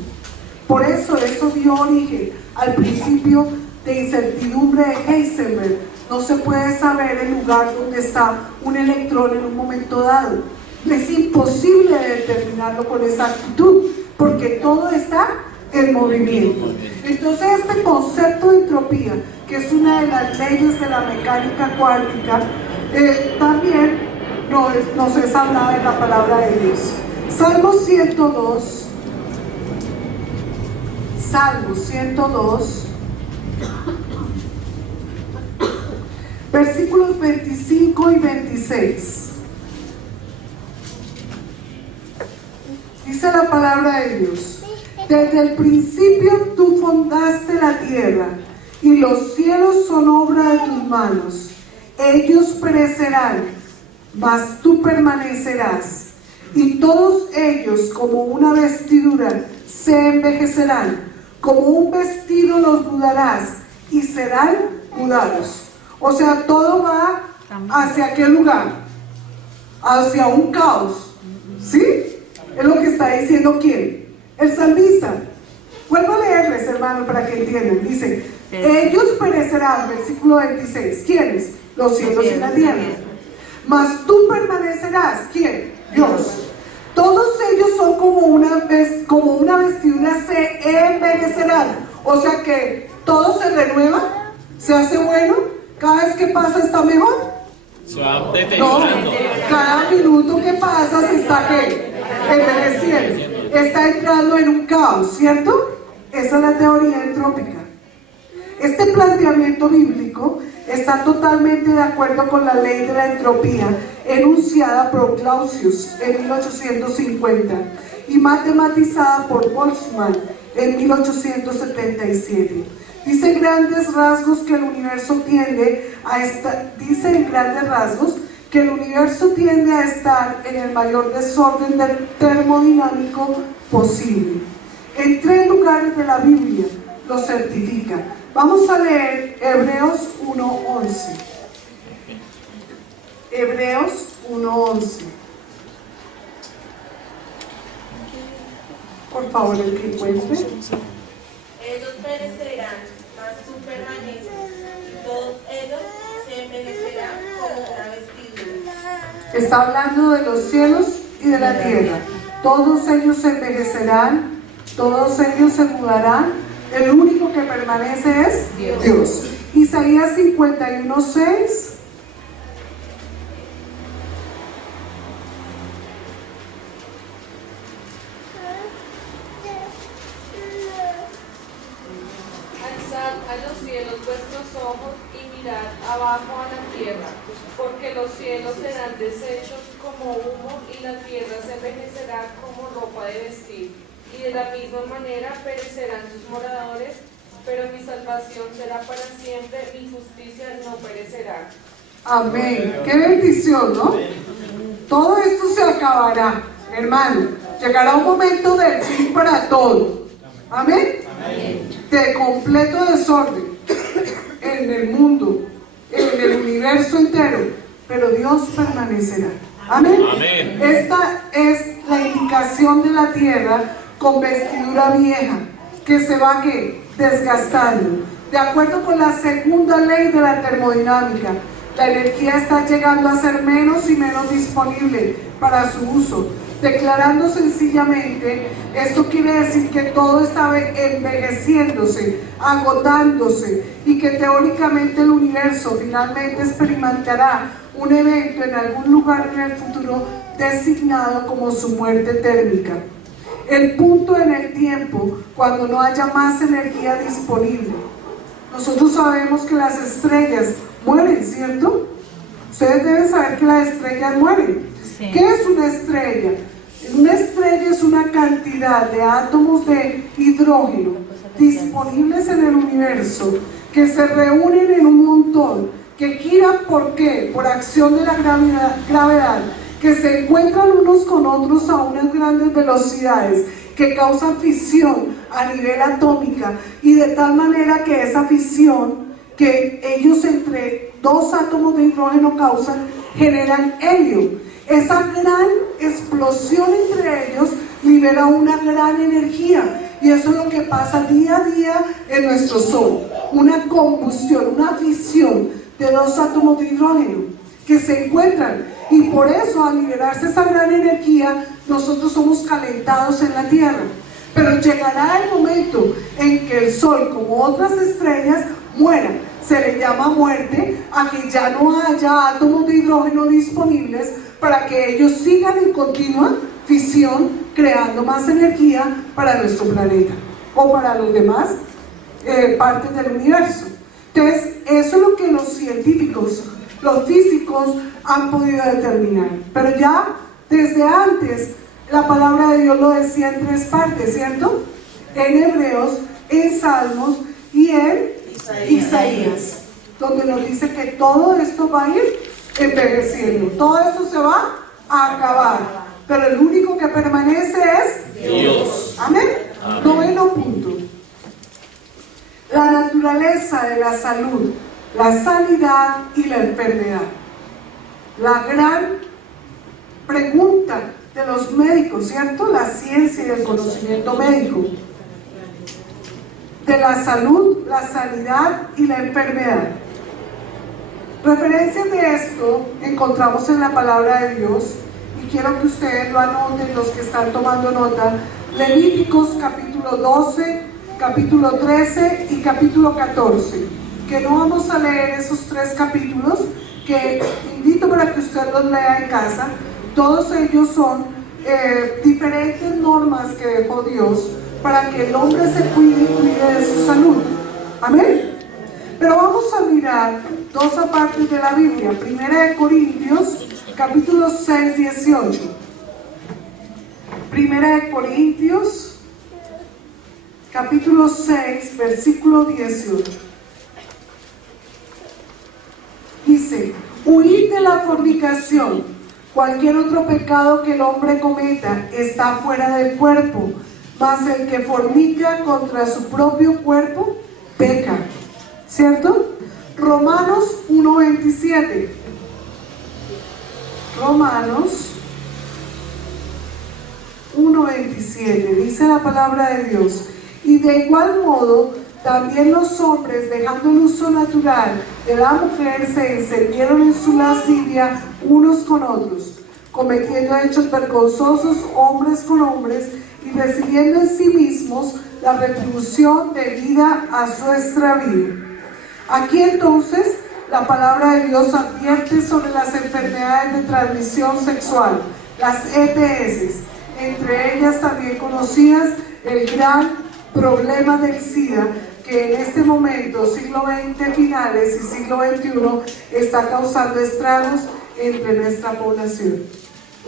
Por eso dio origen al principio de incertidumbre de Heisenberg. No se puede saber el lugar donde está un electrón en un momento dado. Es imposible determinarlo con exactitud, porque todo está en movimiento. Entonces este concepto de entropía, que es una de las leyes de la mecánica cuántica, también nos es hablada en la palabra de Dios. Salmo 102, versículos 25 y 26. Dice la palabra de Dios: desde el principio tú fundaste la tierra, y los cielos son obra de tus manos. Ellos perecerán, mas tú permanecerás, y todos ellos como una vestidura se envejecerán, como un vestido los mudarás, y serán mudados. O sea, todo va hacia qué lugar, hacia un caos, ¿sí? Es lo que está diciendo ¿quién? El salmista. Vuelvo a leerles, hermano, para que entiendan. Dice: ellos perecerán, versículo 26. ¿Quiénes? Los cielos y la tierra. Mas tú permanecerás. ¿Quién? Dios. Todos ellos son como una vestidura, se envejecerán. O sea que todo se renueva, se hace bueno. Cada vez que pasa está mejor. No, cada minuto que pasa se está envejeciendo, está entrando en un caos, ¿cierto? Esa es la teoría entrópica. Este planteamiento bíblico está totalmente de acuerdo con la ley de la entropía enunciada por Clausius en 1850 y matematizada por Boltzmann en 1877. Dice en grandes rasgos que el universo tiende a estar en el mayor desorden termodinámico posible. En 3 lugares de la Biblia lo certifica. Vamos a leer Hebreos 1:11. Hebreos 1:11. Por favor, el que encuentre. Ellos perecerán, mas tú permaneces, y todos ellos se envejecerán como una vestidura. Está hablando de los cielos y de la tierra. Todos ellos se envejecerán, todos ellos se mudarán. El único que permanece es Dios. Isaías 51:6. a los cielos vuestros ojos y mirad abajo a la tierra, porque los cielos serán deshechos como humo y la tierra se envejecerá como ropa de vestir. Y de la misma manera perecerán sus moradores, pero mi salvación será para siempre, mi justicia no perecerá. Amén. Qué bendición, ¿no? Todo esto se acabará, hermano. Llegará un momento del fin para todo. Amén. De completo desorden en el mundo, en el universo entero, pero Dios permanecerá. Amén. Amén. Esta es la indicación de la tierra con vestidura vieja, que se va desgastando. De acuerdo con la segunda ley de la termodinámica, la energía está llegando a ser menos y menos disponible para su uso. Declarando sencillamente, esto quiere decir que todo está envejeciéndose, agotándose, y que teóricamente el universo finalmente experimentará un evento en algún lugar en el futuro designado como su muerte térmica. El punto en el tiempo cuando no haya más energía disponible. Nosotros sabemos que las estrellas mueren, ¿cierto? Ustedes deben saber que las estrellas mueren. Sí. ¿Qué es una estrella? Una estrella es una cantidad de átomos de hidrógeno disponibles en el universo que se reúnen en un montón, que giran, ¿por qué? Por acción de la gravedad, que se encuentran unos con otros a unas grandes velocidades, que causan fisión a nivel atómica, y de tal manera que esa fisión que ellos entre dos átomos de hidrógeno causan, generan helio. Esa gran explosión entre ellos libera una gran energía, y eso es lo que pasa día a día en nuestro Sol, una combustión, una fisión de dos átomos de hidrógeno que se encuentran, y por eso al liberarse esa gran energía nosotros somos calentados en la Tierra. Pero llegará el momento en que el Sol, como otras estrellas, muera. Se le llama muerte a que ya no haya átomos de hidrógeno disponibles para que ellos sigan en continua fisión, creando más energía para nuestro planeta o para los demás partes del universo. Entonces, eso es lo que los científicos, los físicos han podido determinar. Pero ya desde antes la palabra de Dios lo decía en tres partes, ¿cierto? En Hebreos, en Salmos y en Isaías, donde nos dice que todo esto va a ir envejeciendo, todo esto se va a acabar, pero el único que permanece es Dios. Amén. Noveno punto: la naturaleza de la salud, la sanidad y la enfermedad. La gran pregunta de los médicos, ¿cierto? La ciencia y el conocimiento médico. De la salud, la sanidad y la enfermedad. Referencias de esto encontramos en la palabra de Dios, y quiero que ustedes lo anoten, los que están tomando nota. Levíticos capítulo 12, capítulo 13 y capítulo 14, que no vamos a leer esos tres capítulos, que invito para que usted los lea en casa. Todos ellos son diferentes normas que dejó Dios para que el hombre se cuide y cuide de su salud. Amén. Pero vamos a mirar dos partes de la Biblia. Primera de Corintios, capítulo 6, 18. Primera de Corintios, capítulo 6, versículo 18. Dice: huid de la fornicación. Cualquier otro pecado que el hombre cometa está fuera del cuerpo, mas el que fornica contra su propio cuerpo peca. ¿Cierto? Romanos 1:27. Romanos 1:27 dice la palabra de Dios: y de igual modo también los hombres, dejando el uso natural de la mujer, se encendieron en su lascivia unos con otros, cometiendo hechos vergonzosos hombres con hombres, y recibiendo en sí mismos la retribución debida a su extravío. Aquí entonces la palabra de Dios advierte sobre las enfermedades de transmisión sexual, las ETS, entre ellas también conocidas el gran problema del SIDA, que en este momento, siglo XX finales y siglo XXI, está causando estragos entre nuestra población.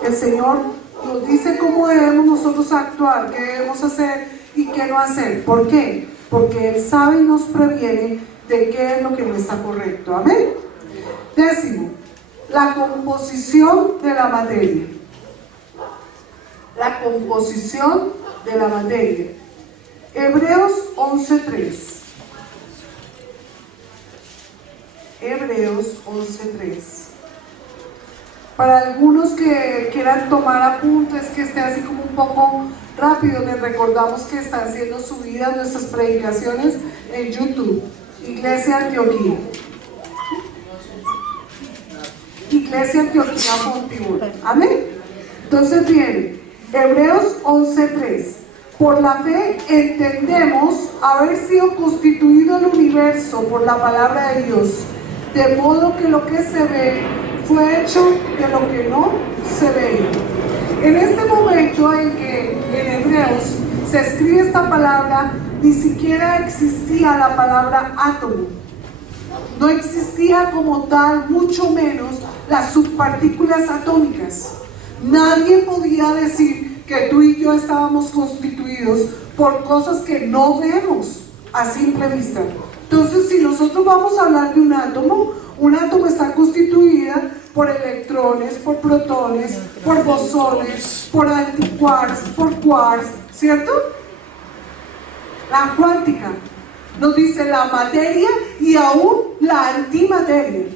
El Señor nos dice cómo debemos nosotros actuar, qué debemos hacer y qué no hacer. ¿Por qué? Porque Él sabe y nos previene de qué es lo que no está correcto. Amén. 10, la composición de la materia. La composición de la materia. Hebreos 11:3. Hebreos 11:3. Para algunos que quieran tomar apuntes, que esté así como un poco rápido, les recordamos que están siendo subidas nuestras predicaciones en YouTube. Iglesia Antioquía. Iglesia Antioquía Fontibón. Amén. Entonces viene Hebreos 11:3. Por la fe entendemos haber sido constituido el universo por la palabra de Dios, de modo que lo que se ve fue hecho de lo que no se veía. En este momento en que en Hebreos se escribe esta palabra, ni siquiera existía la palabra átomo. No existía como tal, mucho menos las subpartículas atómicas. Nadie podía decir que tú y yo estábamos constituidos por cosas que no vemos a simple vista. Entonces, si nosotros vamos a hablar de un átomo está constituida por electrones, por protones, por bosones, por antiquarks, por quarks, ¿cierto? La cuántica nos dice la materia y aún la antimateria,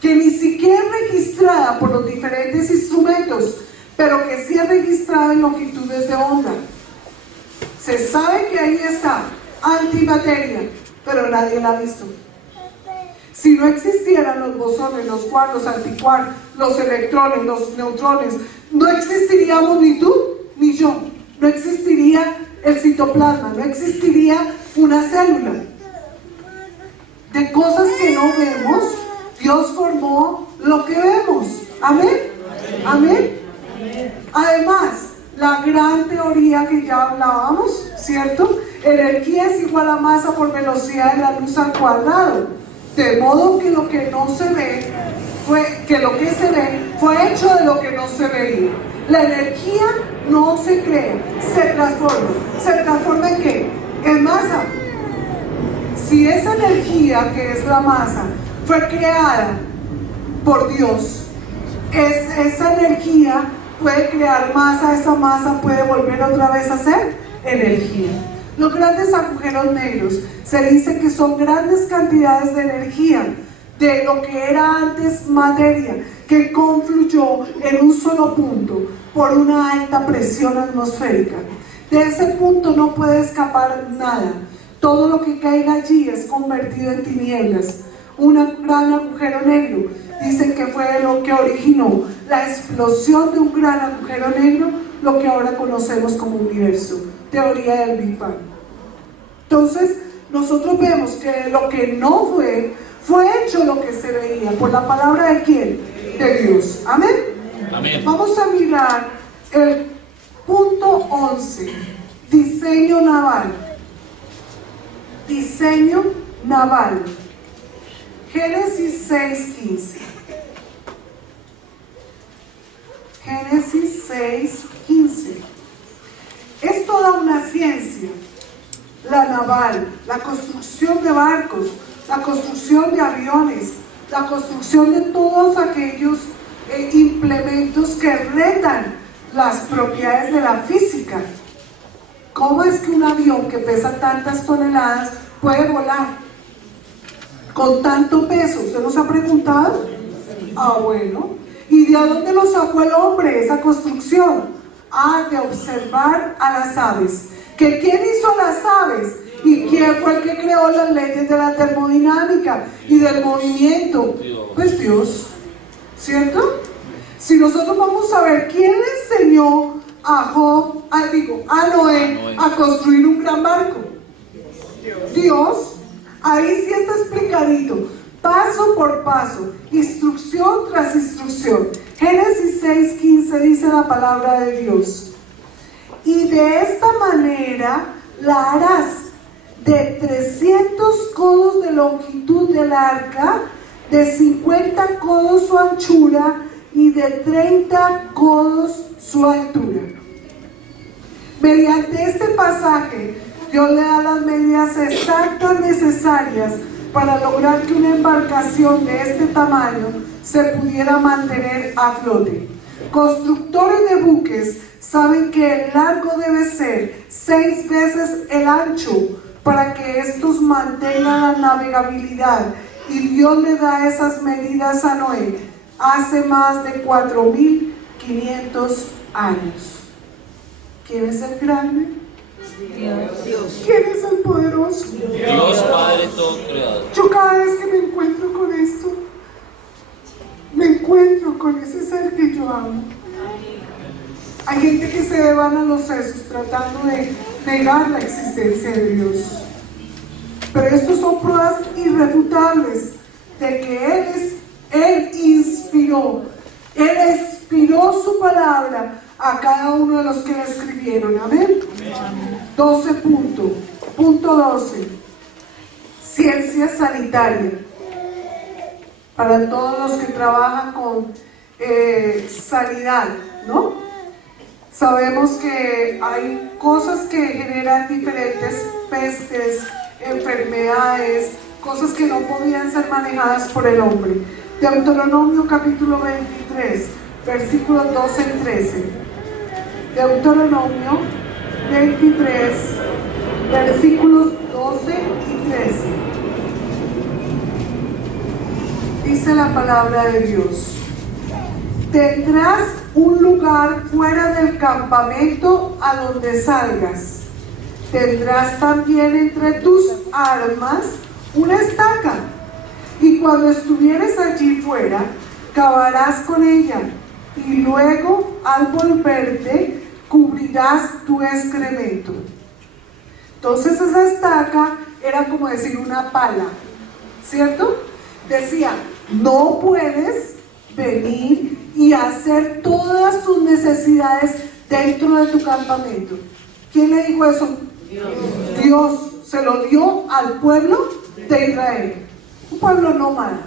que ni siquiera es registrada por los diferentes instrumentos, pero que sí es registrada en longitudes de onda. Se sabe que ahí está, antimateria, pero nadie la ha visto. Si no existieran los bosones, los quarks, los antiquarks, los electrones, los neutrones, no existiríamos ni tú ni yo. No existiría el citoplasma, no existiría una célula. De cosas que no vemos, Dios formó lo que vemos. Amén. Amén. Además, la gran teoría que ya hablábamos, ¿cierto? Energía es igual a masa por velocidad de la luz al cuadrado. De modo que lo que no se ve lo que se ve fue hecho de lo que no se veía. La energía no se crea, se transforma. ¿Se transforma en qué? En masa. Si esa energía, que es la masa, fue creada por Dios, esa energía puede crear masa, esa masa puede volver otra vez a ser energía. Los grandes agujeros negros se dice que son grandes cantidades de energía de lo que era antes materia, que confluyó en un solo punto por una alta presión atmosférica. De ese punto no puede escapar nada. Todo lo que caiga allí es convertido en tinieblas. Un gran agujero negro dicen que fue lo que originó la explosión de un gran agujero negro, lo que ahora conocemos como universo. Teoría del Big Bang. Entonces, nosotros vemos que lo que no fue hecho lo que se veía. ¿Por la palabra de quién? De Dios. Amén. Amén. Vamos a mirar el punto 11. Diseño naval. Diseño naval. Génesis 6:15. Génesis 6:15. Es toda una ciencia, la naval, la construcción de barcos, la construcción de aviones, la construcción de todos aquellos implementos que retan las propiedades de la física. ¿Cómo es que un avión que pesa tantas toneladas puede volar con tanto peso? ¿Usted nos ha preguntado? Ah, bueno. ¿Y de dónde lo sacó el hombre esa construcción? De observar a las aves. ¿Que quién hizo las aves? ¿Y quién fue el que creó las leyes de la termodinámica y del movimiento? Pues Dios, ¿cierto? Si nosotros vamos a ver quién le enseñó a Noé a construir un gran barco. Dios. Ahí sí está explicadito, paso por paso, instrucción tras instrucción. Génesis 6:15 dice la palabra de Dios: y de esta manera la harás, de 300 codos de longitud del arca, de 50 codos su anchura y de 30 codos su altura. Mediante este pasaje, Dios le da las medidas exactas necesarias para lograr que una embarcación de este tamaño se pudiera mantener a flote. Constructores de buques saben que el largo debe ser 6 veces el ancho para que estos mantengan la navegabilidad, y Dios le da esas medidas a Noé hace más de 4.500 años. ¿Quién es el grande? Dios. ¿Quién es el poderoso? Dios Padre todo creador. Yo cada vez que me encuentro con esto, me encuentro con ese ser que yo amo. Hay gente que se devana los sesos tratando de negar la existencia de Dios. Pero estos son pruebas irrefutables de que Él inspiró su palabra a cada uno de los que la escribieron. Amén. 12 punto. Punto 12. Ciencia sanitaria. Para todos los que trabajan con sanidad, ¿no? Sabemos que hay cosas que generan diferentes pestes, enfermedades, cosas que no podían ser manejadas por el hombre. Deuteronomio capítulo 23, versículos 12 y 13. Deuteronomio 23, versículos 12 y 13. Dice la palabra de Dios: tendrás un lugar fuera del campamento a donde salgas. Tendrás también entre tus armas una estaca, y cuando estuvieres allí fuera, cavarás con ella, y luego al volverte cubrirás tu excremento. Entonces esa estaca era como decir una pala, ¿cierto? Decía, no puedes venir y hacer todas tus necesidades dentro de tu campamento. ¿Quién le dijo eso? Dios se lo dio al pueblo de Israel. Un pueblo nómada,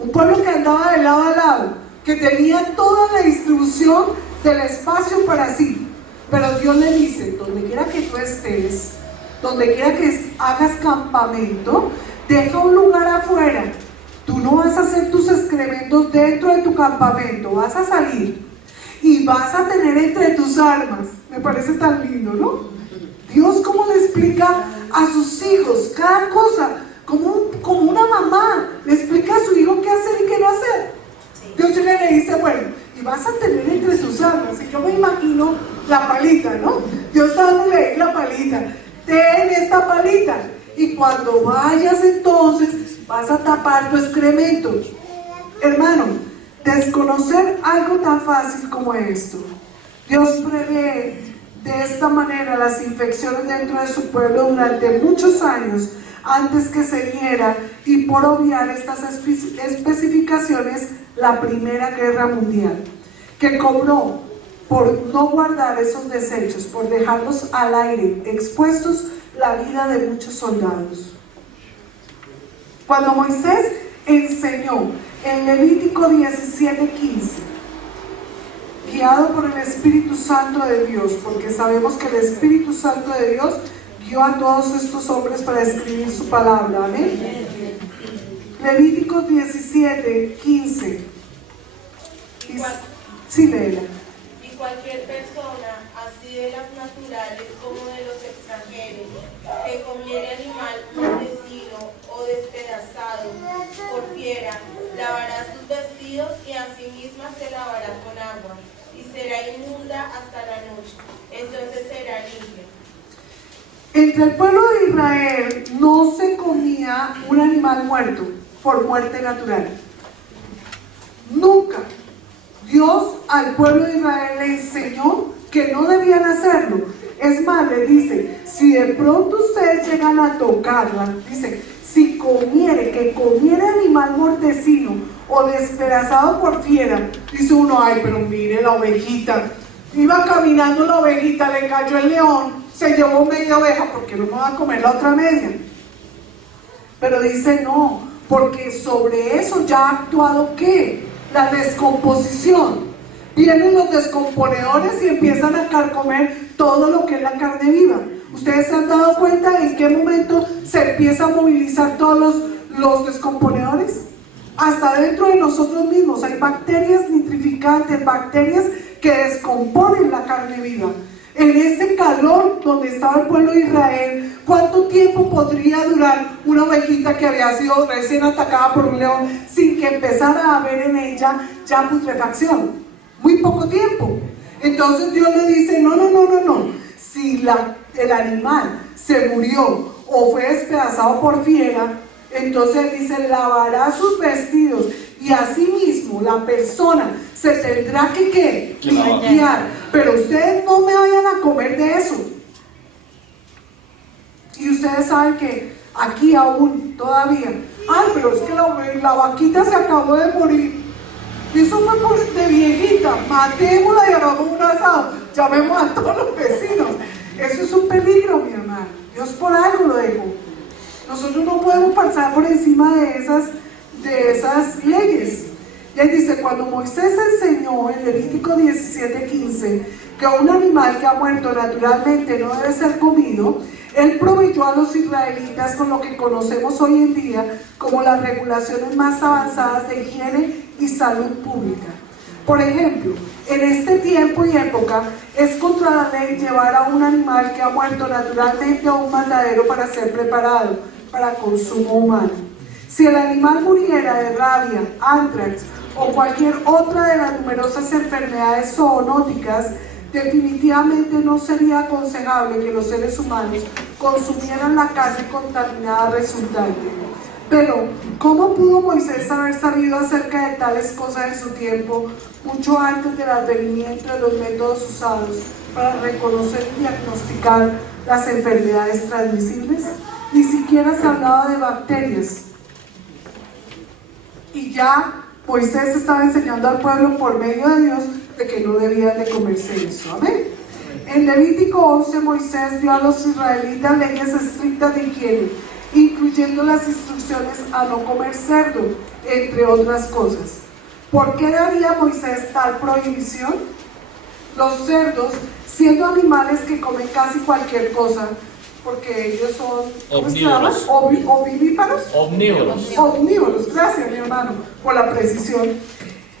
un pueblo que andaba de lado a lado, que tenía toda la distribución del espacio para sí. Pero Dios le dice, donde quiera que tú estés, donde quiera que hagas campamento, deja un lugar afuera. Tú no vas a hacer tus excrementos dentro de tu campamento, vas a salir y vas a tener entre tus armas. Me parece tan lindo, ¿no? Dios cómo le explica a sus hijos cada cosa, como una mamá le explica a su hijo qué hacer y qué no hacer. Dios llega y le dice, bueno, y vas a tener entre tus armas, y yo me imagino la palita, ¿no? Dios dándole ahí la palita, ten esta palita, y cuando vayas entonces vas a tapar tu excremento. Hermano, desconocer algo tan fácil como esto. Dios prevé de esta manera las infecciones dentro de su pueblo durante muchos años antes que se diera, y por obviar estas especificaciones, la Primera Guerra Mundial, que cobró por no guardar esos desechos, por dejarlos al aire expuestos, la vida de muchos soldados. Cuando Moisés enseñó en Levítico 17:15, guiado por el Espíritu Santo de Dios, porque sabemos que el Espíritu Santo de Dios guió a todos estos hombres para escribir su palabra. Amén. Levítico 17:15. Sí, léela. Y cualquier persona, así de las naturales como de los extranjeros, que comiere animal maldecido o despedazado por fiera, lavará sus vestidos y a sí misma se lavará con agua, y será inmunda hasta la noche, entonces será limpia. Entre el pueblo de Israel no se comía un animal muerto por muerte natural. Nunca. Dios al pueblo de Israel le enseñó que no debían hacerlo. Es más, le dice, si de pronto ustedes llegan a tocarla, dice, si comiere animal mortecino o despedazado por fiera, dice uno, ay, pero mire la ovejita, iba caminando la ovejita, le cayó el león, se llevó media oveja, porque no me va a comer la otra media. Pero dice no, porque sobre eso ya ha actuado ¿qué? La descomposición. Vienen los descomponedores y empiezan a carcomer todo lo que es la carne viva. ¿Ustedes se han dado cuenta en qué momento se empieza a movilizar todos los descomponedores? Hasta dentro de nosotros mismos hay bacterias nitrificantes, bacterias que descomponen la carne viva. En ese calor donde estaba el pueblo de Israel, ¿cuánto tiempo podría durar una ovejita que había sido recién atacada por un león sin que empezara a haber en ella ya putrefacción? Muy poco tiempo. Entonces Dios le dice, no. Si el animal se murió o fue despedazado por fiera, entonces dice, lavará sus vestidos y asimismo la persona se tendrá que limpiar, pero ustedes no me vayan a comer de eso. Y ustedes saben que aquí aún todavía, pero es que la vaquita se acabó de morir, eso fue de viejita, matémosla y hagamos un asado, llamemos a todos los vecinos. Eso es un peligro, mi hermano. Dios por algo lo dejó. Nosotros no podemos pasar por encima de esas leyes. Y ahí dice, cuando Moisés enseñó en Levítico 17:15 que un animal que ha muerto naturalmente no debe ser comido, él proveyó a los israelitas con lo que conocemos hoy en día como las regulaciones más avanzadas de higiene y salud pública. Por ejemplo, en este tiempo y época es contra la ley llevar a un animal que ha muerto naturalmente a un matadero para ser preparado para consumo humano. Si el animal muriera de rabia, anthrax o cualquier otra de las numerosas enfermedades zoonóticas, definitivamente no sería aconsejable que los seres humanos consumieran la carne contaminada resultante. Pero, ¿cómo pudo Moisés haber sabido acerca de tales cosas en su tiempo, mucho antes del advenimiento de los métodos usados para reconocer y diagnosticar las enfermedades transmisibles? Ni siquiera se hablaba de bacterias. Y ya Moisés estaba enseñando al pueblo por medio de Dios de que no debían de comerse eso. Amén. En Levítico 11, Moisés dio a los israelitas leyes estrictas de higiene, incluyendo las instrucciones a no comer cerdo, entre otras cosas. ¿Por qué daría Moisés tal prohibición? Los cerdos, siendo animales que comen casi cualquier cosa, porque ellos son omnívoros. ¿Ovíparos? Omnívoros, gracias mi hermano por la precisión.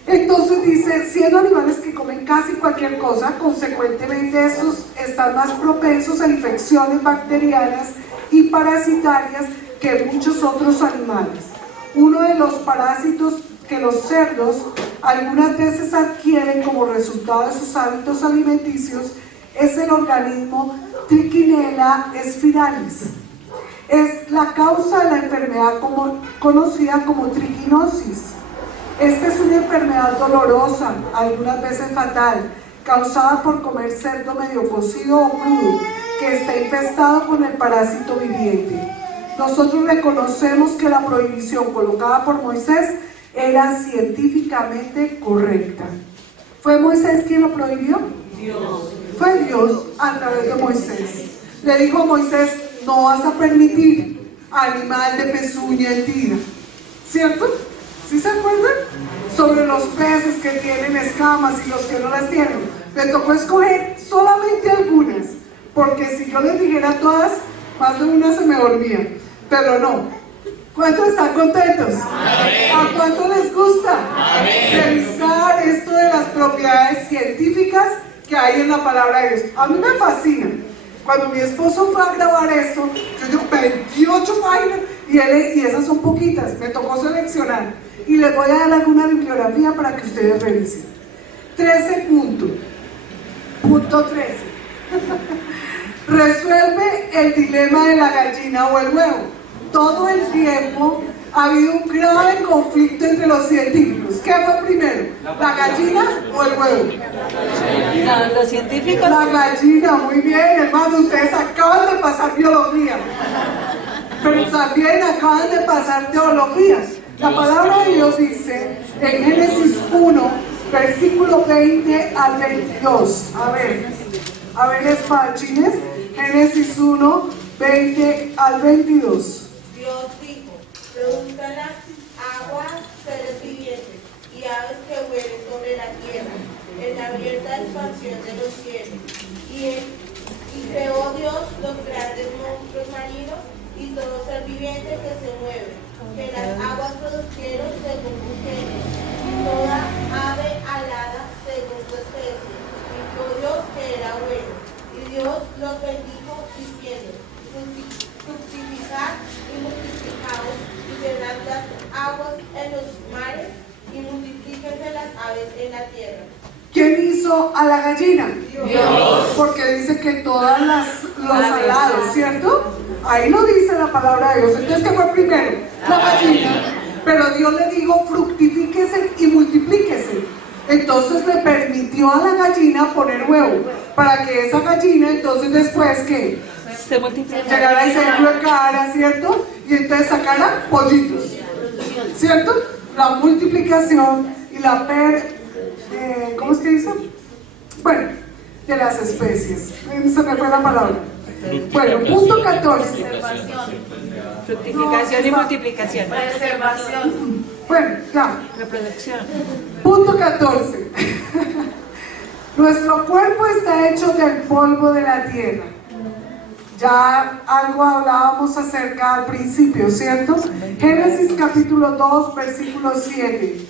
Entonces dice, siendo animales que comen casi cualquier cosa, consecuentemente estos están más propensos a infecciones bacterianas y parasitarias que muchos otros animales. Uno de los parásitos que los cerdos algunas veces adquieren como resultado de sus hábitos alimenticios es el organismo Trichinella spiralis. Es la causa de la enfermedad conocida como triquinosis. Esta es una enfermedad dolorosa, algunas veces fatal, causada por comer cerdo medio cocido o crudo, que está infestado con el parásito viviente. Nosotros reconocemos que la prohibición colocada por Moisés era científicamente correcta. ¿Fue Moisés quien lo prohibió? Dios. Fue Dios a través de Moisés. Le dijo a Moisés, no vas a permitir animal de pezuña hendida. ¿Cierto? ¿Sí se acuerdan? Sobre los peces que tienen escamas y los que no las tienen. Me tocó escoger solamente algunas, porque si yo les dijera todas, más de una se me dormía. Pero no. ¿Cuántos están contentos? Amén. ¿A cuánto les gusta? Amén. Revisar esto de las propiedades científicas que hay en la palabra de Dios. A mí me fascina. Cuando mi esposo fue a grabar esto, yo digo 28 páginas y esas son poquitas, me tocó seleccionar. Y les voy a dar alguna bibliografía para que ustedes revisen. 13 puntos. Punto 13. Resuelve el dilema de la gallina o el huevo. Todo el tiempo ha habido un grave conflicto entre los científicos. ¿Qué fue primero? ¿La gallina o el huevo? Los científicos. La gallina, muy bien, hermano, ustedes acaban de pasar biología, pero también acaban de pasar teología. La palabra de Dios dice en Génesis 1, versículo 20 al 22. A ver, espadachines. Génesis 1, 20 al 22. Dios dijo, produzcan las aguas seres vivientes y aves que vuelen sobre la tierra, en la abierta expansión de los cielos. Y creó Dios los grandes monstruos marinos y todo ser viviente que se mueve, que las aguas produjeron según su género, y toda ave alada según su especie. Y vio Dios que era bueno. Y Dios los bendijo diciendo, fructificad y multiplicaos, y llenad las aguas en los mares, y multiplíquense las aves en la tierra. ¿Quién hizo a la gallina? Dios. Porque dice que todas los alados, ¿cierto? Ahí no dice la palabra de Dios. Entonces, ¿qué fue primero? La gallina. Pero Dios le dijo, fructifíquese y multiplíquese. Entonces le permitió a la gallina poner huevo, para que esa gallina, entonces después, ¿qué? Se multiplica. Llegara y se cara, ¿cierto? Y entonces sacara pollitos, ¿cierto? La multiplicación y la ¿cómo es que dice? Bueno, de las especies. Se me fue la palabra. Bueno, punto 14. Fructificación y multiplicación. Preservación. Bueno, ya. Reproducción. Punto 14. Nuestro cuerpo está hecho del polvo de la tierra. Ya algo hablábamos acerca al principio, ¿cierto? Génesis capítulo 2, versículo 7.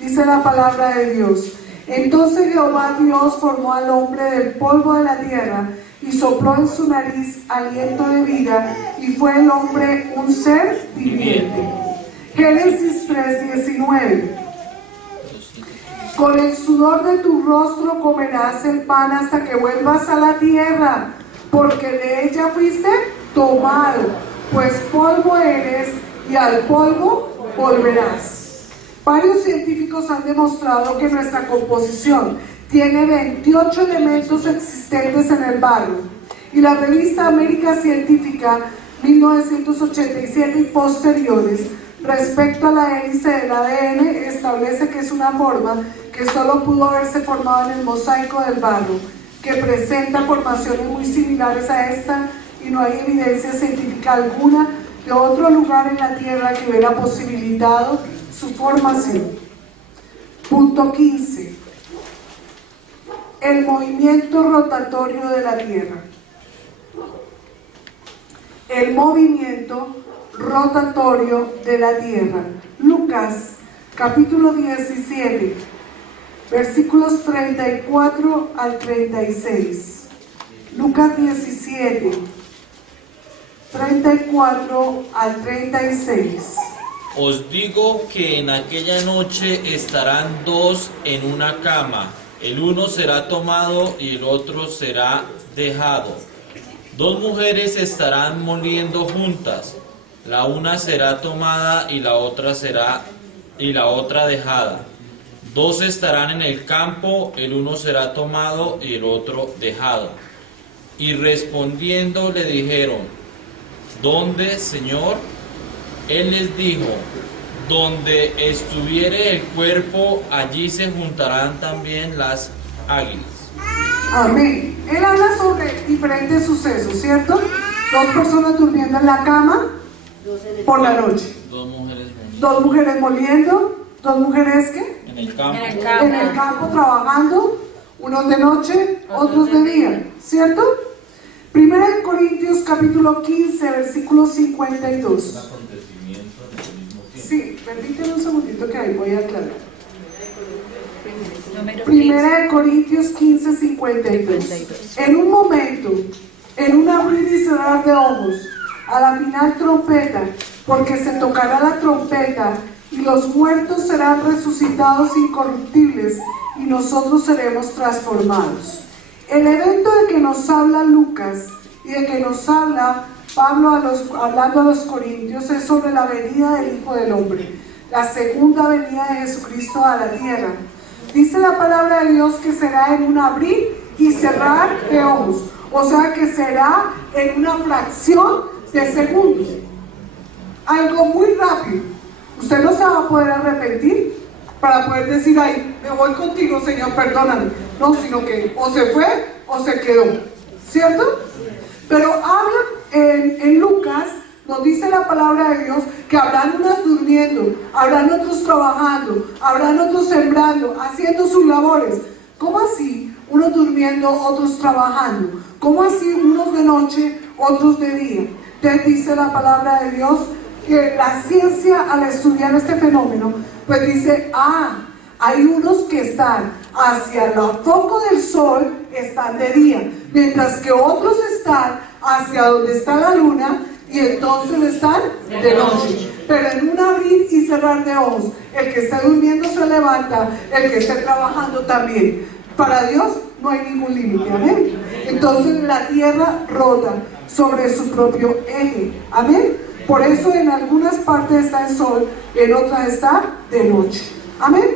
Dice la palabra de Dios. Entonces Jehová Dios formó al hombre del polvo de la tierra y sopló en su nariz aliento de vida, y fue el hombre un ser viviente. Génesis 3:19. Con el sudor de tu rostro comerás el pan hasta que vuelvas a la tierra, porque de ella fuiste tomado, pues polvo eres y al polvo volverás. Varios científicos han demostrado que nuestra composición tiene 28 elementos existentes en el barro, y la revista América Científica 1987 y posteriores, respecto a la hélice del ADN, establece que es una forma que solo pudo haberse formado en el mosaico del barro, que presenta formaciones muy similares a esta, y no hay evidencia científica alguna de otro lugar en la Tierra que hubiera posibilitado su formación. Punto 15. El movimiento rotatorio de la Tierra. El movimiento rotatorio de la Tierra. Lucas, capítulo 17, versículos 34 al 36. Lucas 17, 34 al 36. Os digo que en aquella noche estarán dos en una cama, el uno será tomado y el otro será dejado. Dos mujeres estarán moliendo juntas, la una será tomada y la otra dejada. Dos estarán en el campo, el uno será tomado y el otro dejado. Y respondiendo le dijeron, ¿dónde, Señor? Él les dijo, donde estuviere el cuerpo, allí se juntarán también las águilas. Amén. Él habla sobre diferentes sucesos, ¿cierto? Dos personas durmiendo en la cama por la noche. Dos mujeres moliendo. ¿Dos mujeres qué? En el campo. En el campo trabajando, unos de noche, otros de día, ¿cierto? Primera de Corintios capítulo 15, versículo 52. Sí, permíteme un segundito que ahí voy a aclarar. Primera de Corintios 15, 52. En un momento, en un abrir y cerrar de ojos, a la final trompeta, porque se tocará la trompeta, y los muertos serán resucitados incorruptibles, y nosotros seremos transformados. El evento de que nos habla Lucas y de que nos habla Pablo hablando a los corintios es sobre la venida del Hijo del Hombre, la segunda venida de Jesucristo a la tierra. Dice la palabra de Dios que será en un abrir y cerrar de ojos, o sea que será en una fracción de segundos, algo muy rápido. Usted no se va a poder arrepentir para poder decir, ay, me voy contigo, Señor, perdóname. No, sino que o se fue o se quedó, ¿cierto? Pero habla en Lucas, nos dice la palabra de Dios, que habrán unos durmiendo, habrán otros trabajando, habrán otros sembrando, haciendo sus labores. ¿Cómo así? Unos durmiendo, otros trabajando. ¿Cómo así? Unos de noche, otros de día. Entonces dice la palabra de Dios que la ciencia, al estudiar este fenómeno, pues dice, hay unos que están hacia el foco del sol, están de día, mientras que otros están hacia donde está la luna, y entonces están de noche. Pero en un abrir y cerrar de ojos, el que esté durmiendo se levanta, el que esté trabajando también. Para Dios no hay ningún límite, amén. Entonces la tierra rota sobre su propio eje, amén. Por eso en algunas partes está el sol, en otras está de noche, amén.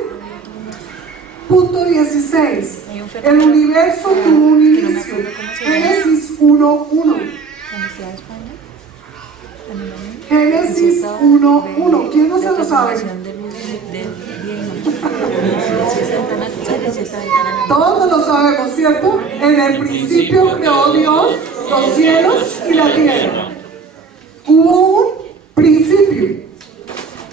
Punto 16. El universo tuvo un inicio. Génesis 1:1. Génesis 1:1. ¿Quién no se lo sabe? Todos lo sabemos, ¿cierto? En el principio creó Dios los cielos y la tierra. Hubo un principio.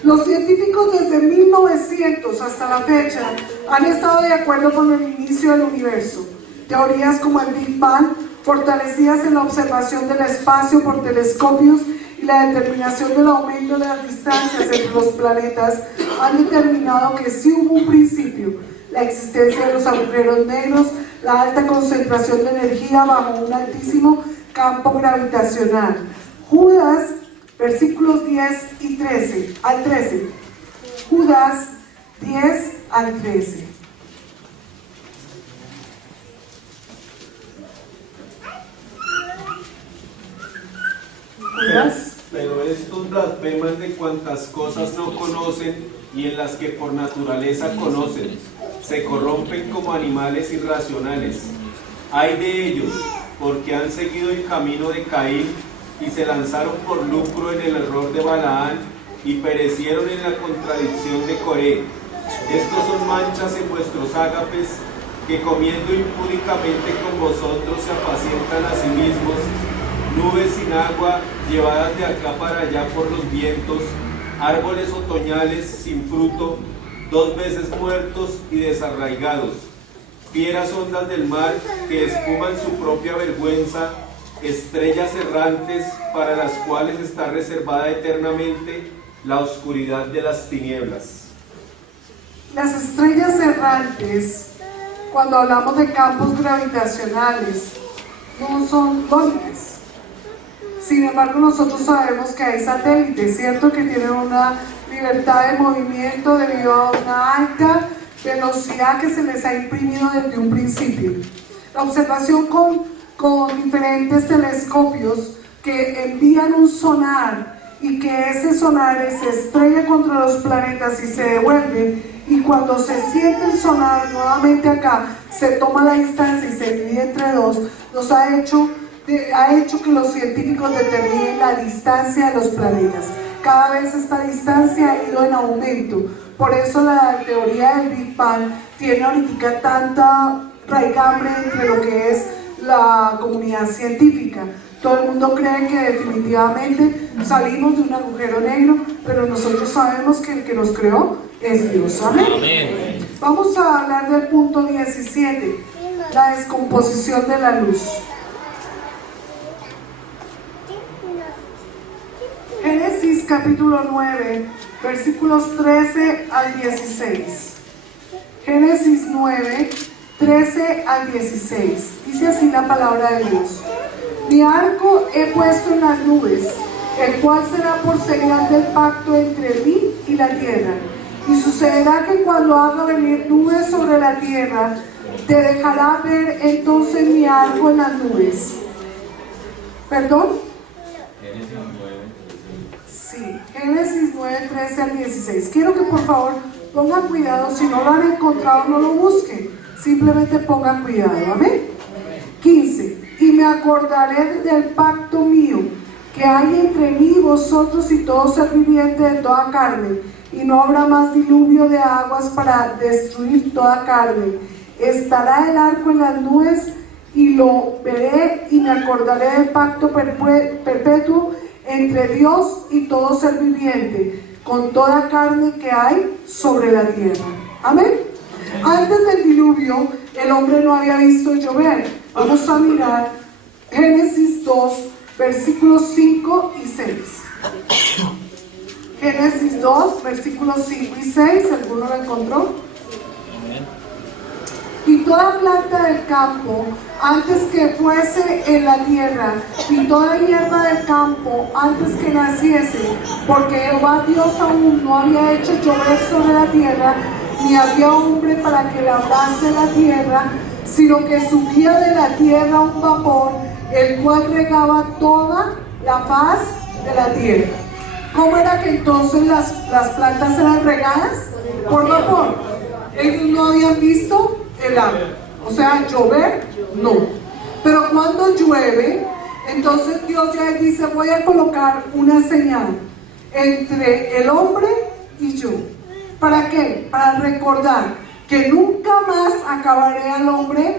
Los científicos desde 1900 hasta la fecha han estado de acuerdo con el inicio del universo. Teorías como el Big Bang, fortalecidas en la observación del espacio por telescopios y la determinación del aumento de las distancias entre los planetas, han determinado que sí hubo un principio: la existencia de los agujeros negros, la alta concentración de energía bajo un altísimo campo gravitacional. Judas, versículos 10 y 13 al 13. Judas 10 al 13. Judas. Pero estos blasfeman de cuantas cosas no conocen y en las que por naturaleza conocen. Se corrompen como animales irracionales. Ay de ellos, porque han seguido el camino de Caín y se lanzaron por lucro en el error de Balaán y perecieron en la contradicción de Coré. Estos son manchas en vuestros ágapes, que comiendo impúdicamente con vosotros se apacientan a sí mismos, nubes sin agua llevadas de acá para allá por los vientos, árboles otoñales sin fruto, 2 veces muertos y desarraigados, fieras ondas del mar que espuman su propia vergüenza, estrellas errantes para las cuales está reservada eternamente la oscuridad de las tinieblas. Las estrellas errantes, cuando hablamos de campos gravitacionales, no son lógicas. Sin embargo, nosotros sabemos que hay satélites, ¿cierto?, que tienen una libertad de movimiento debido a una alta velocidad que se les ha imprimido desde un principio. La observación con diferentes telescopios que envían un sonar y que ese sonar se estrella contra los planetas y se devuelve, y cuando se siente el sonar nuevamente acá, se toma la distancia y se divide entre dos, nos ha hecho que los científicos determinen la distancia de los planetas. Cada vez esta distancia ha ido en aumento. Por eso la teoría del Big Bang tiene ahorita tanta raigambre entre lo que es la comunidad científica. Todo el mundo cree que definitivamente salimos de un agujero negro, pero nosotros sabemos que el que nos creó es Dios. ¿Amén? Amén. Vamos a hablar del punto 17, la descomposición de la luz. Génesis capítulo 9, versículos 13 al 16. Génesis 9, 13 al 16. Dice así la palabra de Dios: Mi arco he puesto en las nubes, el cual será por señal del pacto entre mí y la tierra. Y sucederá que cuando haga venir nubes sobre la tierra, te dejará ver entonces mi arco en las nubes. ¿Perdón? Sí, Génesis 9, 13 al 16. Quiero que por favor pongan cuidado, si no lo han encontrado no lo busquen, simplemente pongan cuidado, amén. 15. Y me acordaré del pacto mío que hay entre mí y vosotros y todo ser viviente de toda carne, y no habrá más diluvio de aguas para destruir toda carne. Estará el arco en las nubes y lo veré y me acordaré del pacto perpetuo entre Dios y todo ser viviente, con toda carne que hay sobre la tierra. Amén. Antes del diluvio, el hombre no había visto llover. Vamos a mirar Génesis 2, versículos 5 y 6. Génesis 2, versículos 5 y 6. ¿Alguno lo encontró? Amén. Y toda planta del campo, antes que fuese en la tierra, y toda hierba del campo, antes que naciese, porque Jehová Dios aún no había hecho llover sobre la tierra, ni había hombre para que labrase la tierra, sino que subía de la tierra un vapor, el cual regaba toda la faz de la tierra. ¿Cómo era que entonces las plantas eran regadas? Por vapor. Ellos no habían visto el agua, o sea, llover, no. Pero cuando llueve, entonces Dios ya dice, voy a colocar una señal entre el hombre y yo. ¿Para qué? Para recordar que nunca más acabaré al hombre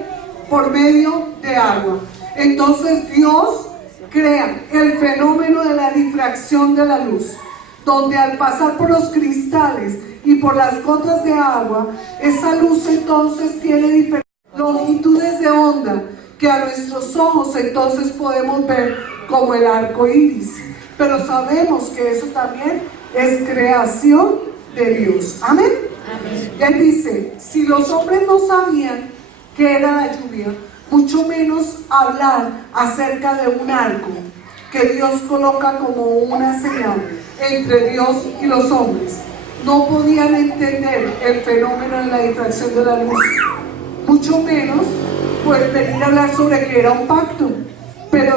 por medio de agua. Entonces Dios crea el fenómeno de la difracción de la luz, donde al pasar por los cristales y por las gotas de agua, esa luz entonces tiene diferentes longitudes de onda que a nuestros ojos entonces podemos ver como el arco iris. Pero sabemos que eso también es creación de Dios. Amén. Él dice, si los hombres no sabían qué era la lluvia, mucho menos hablar acerca de un arco que Dios coloca como una señal entre Dios y los hombres. No podían entender el fenómeno de la difracción de la luz, mucho menos pues venir a hablar sobre que era un pacto. Pero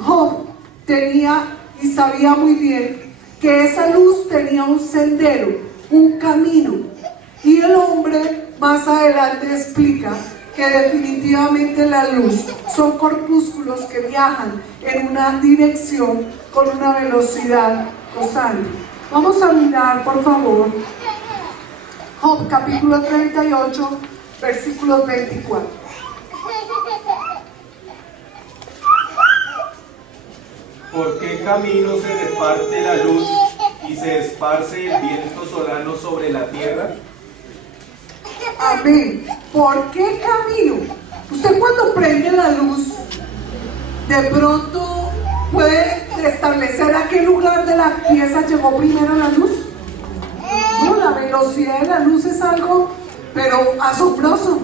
Job tenía y sabía muy bien que esa luz tenía un sendero, un camino, y el hombre más adelante explica que definitivamente la luz son corpúsculos que viajan en una dirección con una velocidad constante. Vamos a mirar, por favor, Job capítulo 38, versículos 24. ¿Por qué camino se reparte la luz y se esparce el viento solano sobre la tierra? Amén. ¿Por qué camino? Usted cuando prende la luz, de pronto puede establecer a qué lugar de la pieza llegó primero la luz. No, la velocidad de la luz es algo, pero asombroso.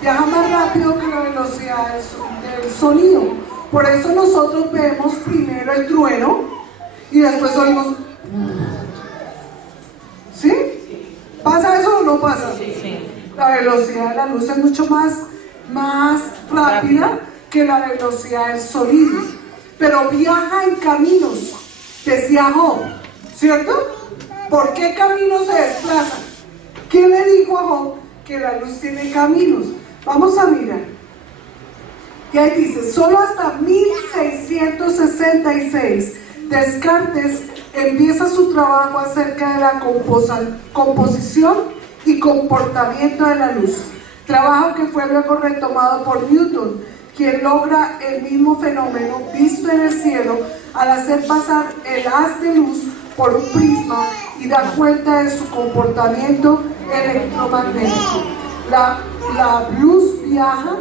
Viaja más rápido que la velocidad del sonido. Por eso nosotros vemos primero el trueno y después oímos. ¿Sí? ¿Pasa eso o no pasa? Sí. La velocidad de la luz es mucho más rápida que la velocidad del sonido. Pero viaja en caminos, decía Job, ¿cierto? ¿Por qué caminos se desplazan? ¿Qué le dijo a Job? Que la luz tiene caminos. Vamos a mirar. Y ahí dice, solo hasta 1666 Descartes empieza su trabajo acerca de la composición y comportamiento de la luz, trabajo que fue luego retomado por Newton, quien logra el mismo fenómeno visto en el cielo al hacer pasar el haz de luz por un prisma y da cuenta de su comportamiento electromagnético. La luz viaja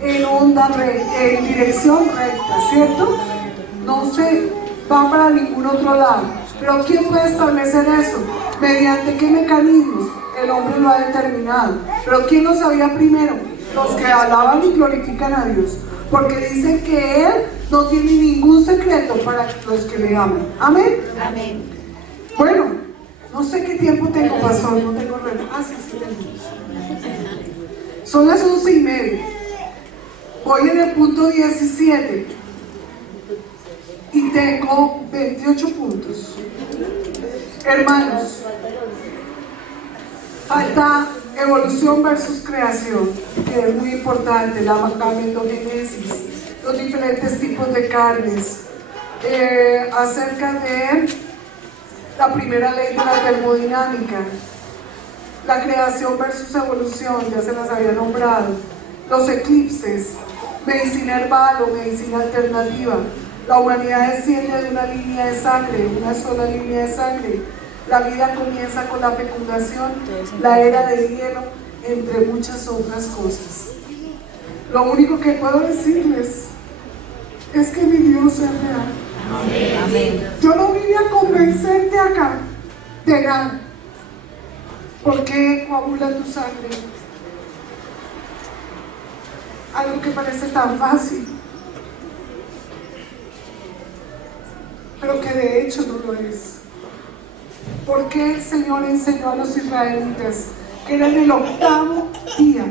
en onda en dirección recta, ¿cierto? No se va para ningún otro lado. Pero ¿quién puede establecer eso? ¿Mediante qué mecanismos? El hombre lo ha determinado. Pero ¿quién lo sabía primero? Los que alaban y glorifican a Dios, porque dicen que Él no tiene ningún secreto para los que le aman. Amén. Amén. Bueno, no sé qué tiempo tengo, pastor, no tengo reloj. Sí tengo. Son las 11:30. Voy en el punto 17 y tengo 28 puntos. Hermanos, falta evolución versus creación, que es muy importante, la gametogénesis, los diferentes tipos de carnes, acerca de la primera ley de la termodinámica, la creación versus evolución, ya se las había nombrado, los eclipses, medicina herbal o medicina alternativa. La humanidad desciende de una línea de sangre, una sola línea de sangre. La vida comienza con la fecundación, la era del hielo, entre muchas otras cosas. Lo único que puedo decirles es que mi Dios es real. Amén. Yo no vine a convencerte acá de nada. ¿Por qué coagula tu sangre? Algo que parece tan fácil, pero que de hecho no lo es. ¿Por qué el Señor enseñó a los israelitas que era en el 8º día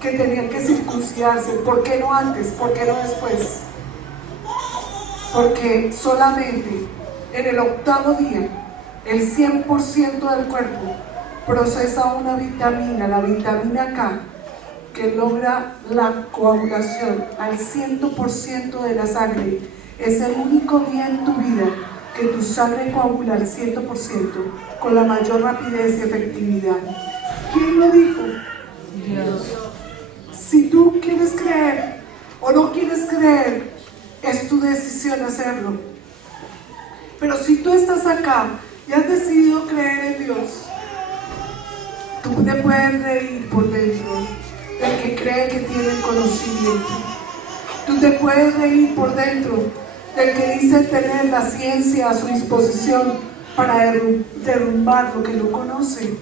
que tenían que circuncidarse? ¿Por qué no antes? ¿Por qué no después? Porque solamente en el 8º día el 100% del cuerpo procesa una vitamina, la vitamina K, que logra la coagulación al 100% de la sangre. Es el único día en tu vida que tu sangre coagula al 100% con la mayor rapidez y efectividad. ¿Quién lo dijo? Dios. Si tú quieres creer o no quieres creer, es tu decisión hacerlo. Pero si tú estás acá y has decidido creer en Dios, tú te puedes reír por dentro del que cree que tiene el conocimiento. Tú te puedes reír por dentro del que dice tener la ciencia a su disposición para derrumbar lo que no conoce.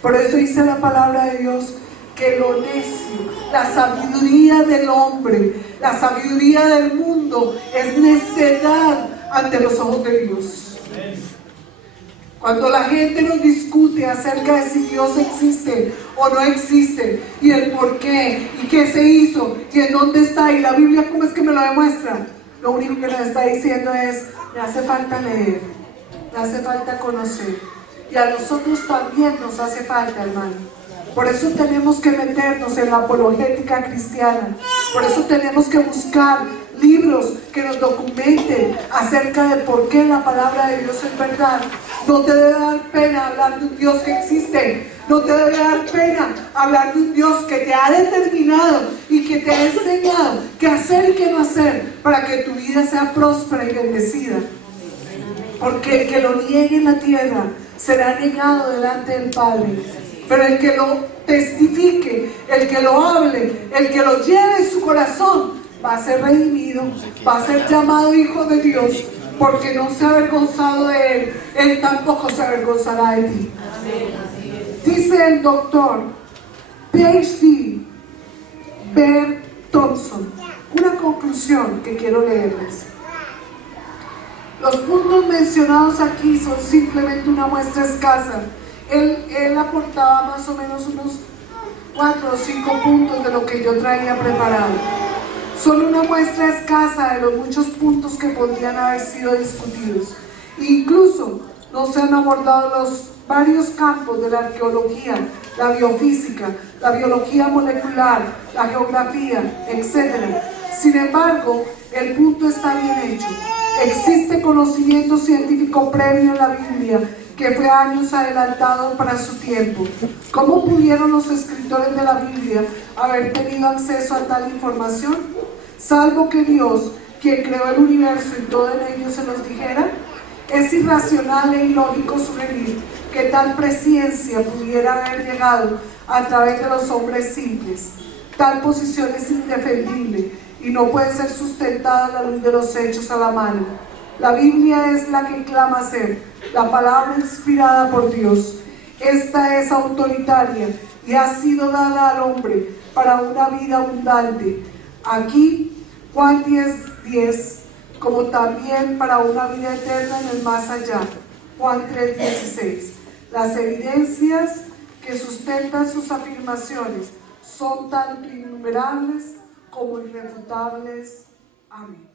Por eso dice la palabra de Dios que lo necio, la sabiduría del hombre, la sabiduría del mundo es necedad ante los ojos de Dios. Cuando la gente nos discute acerca de si Dios existe o no existe, y el por qué, y qué se hizo, y en dónde está, y la Biblia cómo es que me lo demuestra, lo único que nos está diciendo es: me hace falta leer, me hace falta conocer, y a nosotros también nos hace falta, hermano. Por eso tenemos que meternos en la apologética cristiana, por eso tenemos que buscar libros que nos documenten acerca de por qué la palabra de Dios es verdad. No te debe dar pena hablar de un Dios que existe, no te debe dar pena hablar de un Dios que te ha determinado y que te ha enseñado qué hacer y qué no hacer para que tu vida sea próspera y bendecida. Porque el que lo niegue en la tierra será negado delante del Padre, pero el que lo testifique, el que lo hable, el que lo lleve en su corazón, va a ser redimido, va a ser llamado hijo de Dios, porque no se ha avergonzado de él, él tampoco se avergonzará de ti. Dice el doctor P.H.D. Bert Thompson, una conclusión que quiero leerles. Los puntos mencionados aquí son simplemente una muestra escasa. Él aportaba más o menos unos 4 o 5 puntos de lo que yo traía preparado. Son una muestra escasa de los muchos puntos que podrían haber sido discutidos. Incluso no se han abordado los varios campos de la arqueología, la biofísica, la biología molecular, la geografía, etc. Sin embargo, el punto está bien hecho. Existe conocimiento científico previo en la Biblia que fue años adelantado para su tiempo. ¿Cómo pudieron los escritores de la Biblia haber tenido acceso a tal información? Salvo que Dios, quien creó el universo y todo en ello, se los dijera. Es irracional e ilógico sugerir que tal presciencia pudiera haber llegado a través de los hombres simples. Tal posición es indefendible y no puede ser sustentada a la luz de los hechos a la mano. La Biblia es la que clama ser la palabra inspirada por Dios. Esta es autoritaria y ha sido dada al hombre para una vida abundante. Aquí, Juan 10:10, como también para una vida eterna en el más allá. Juan 3:16. Las evidencias que sustentan sus afirmaciones son tanto innumerables como irrefutables. Amén.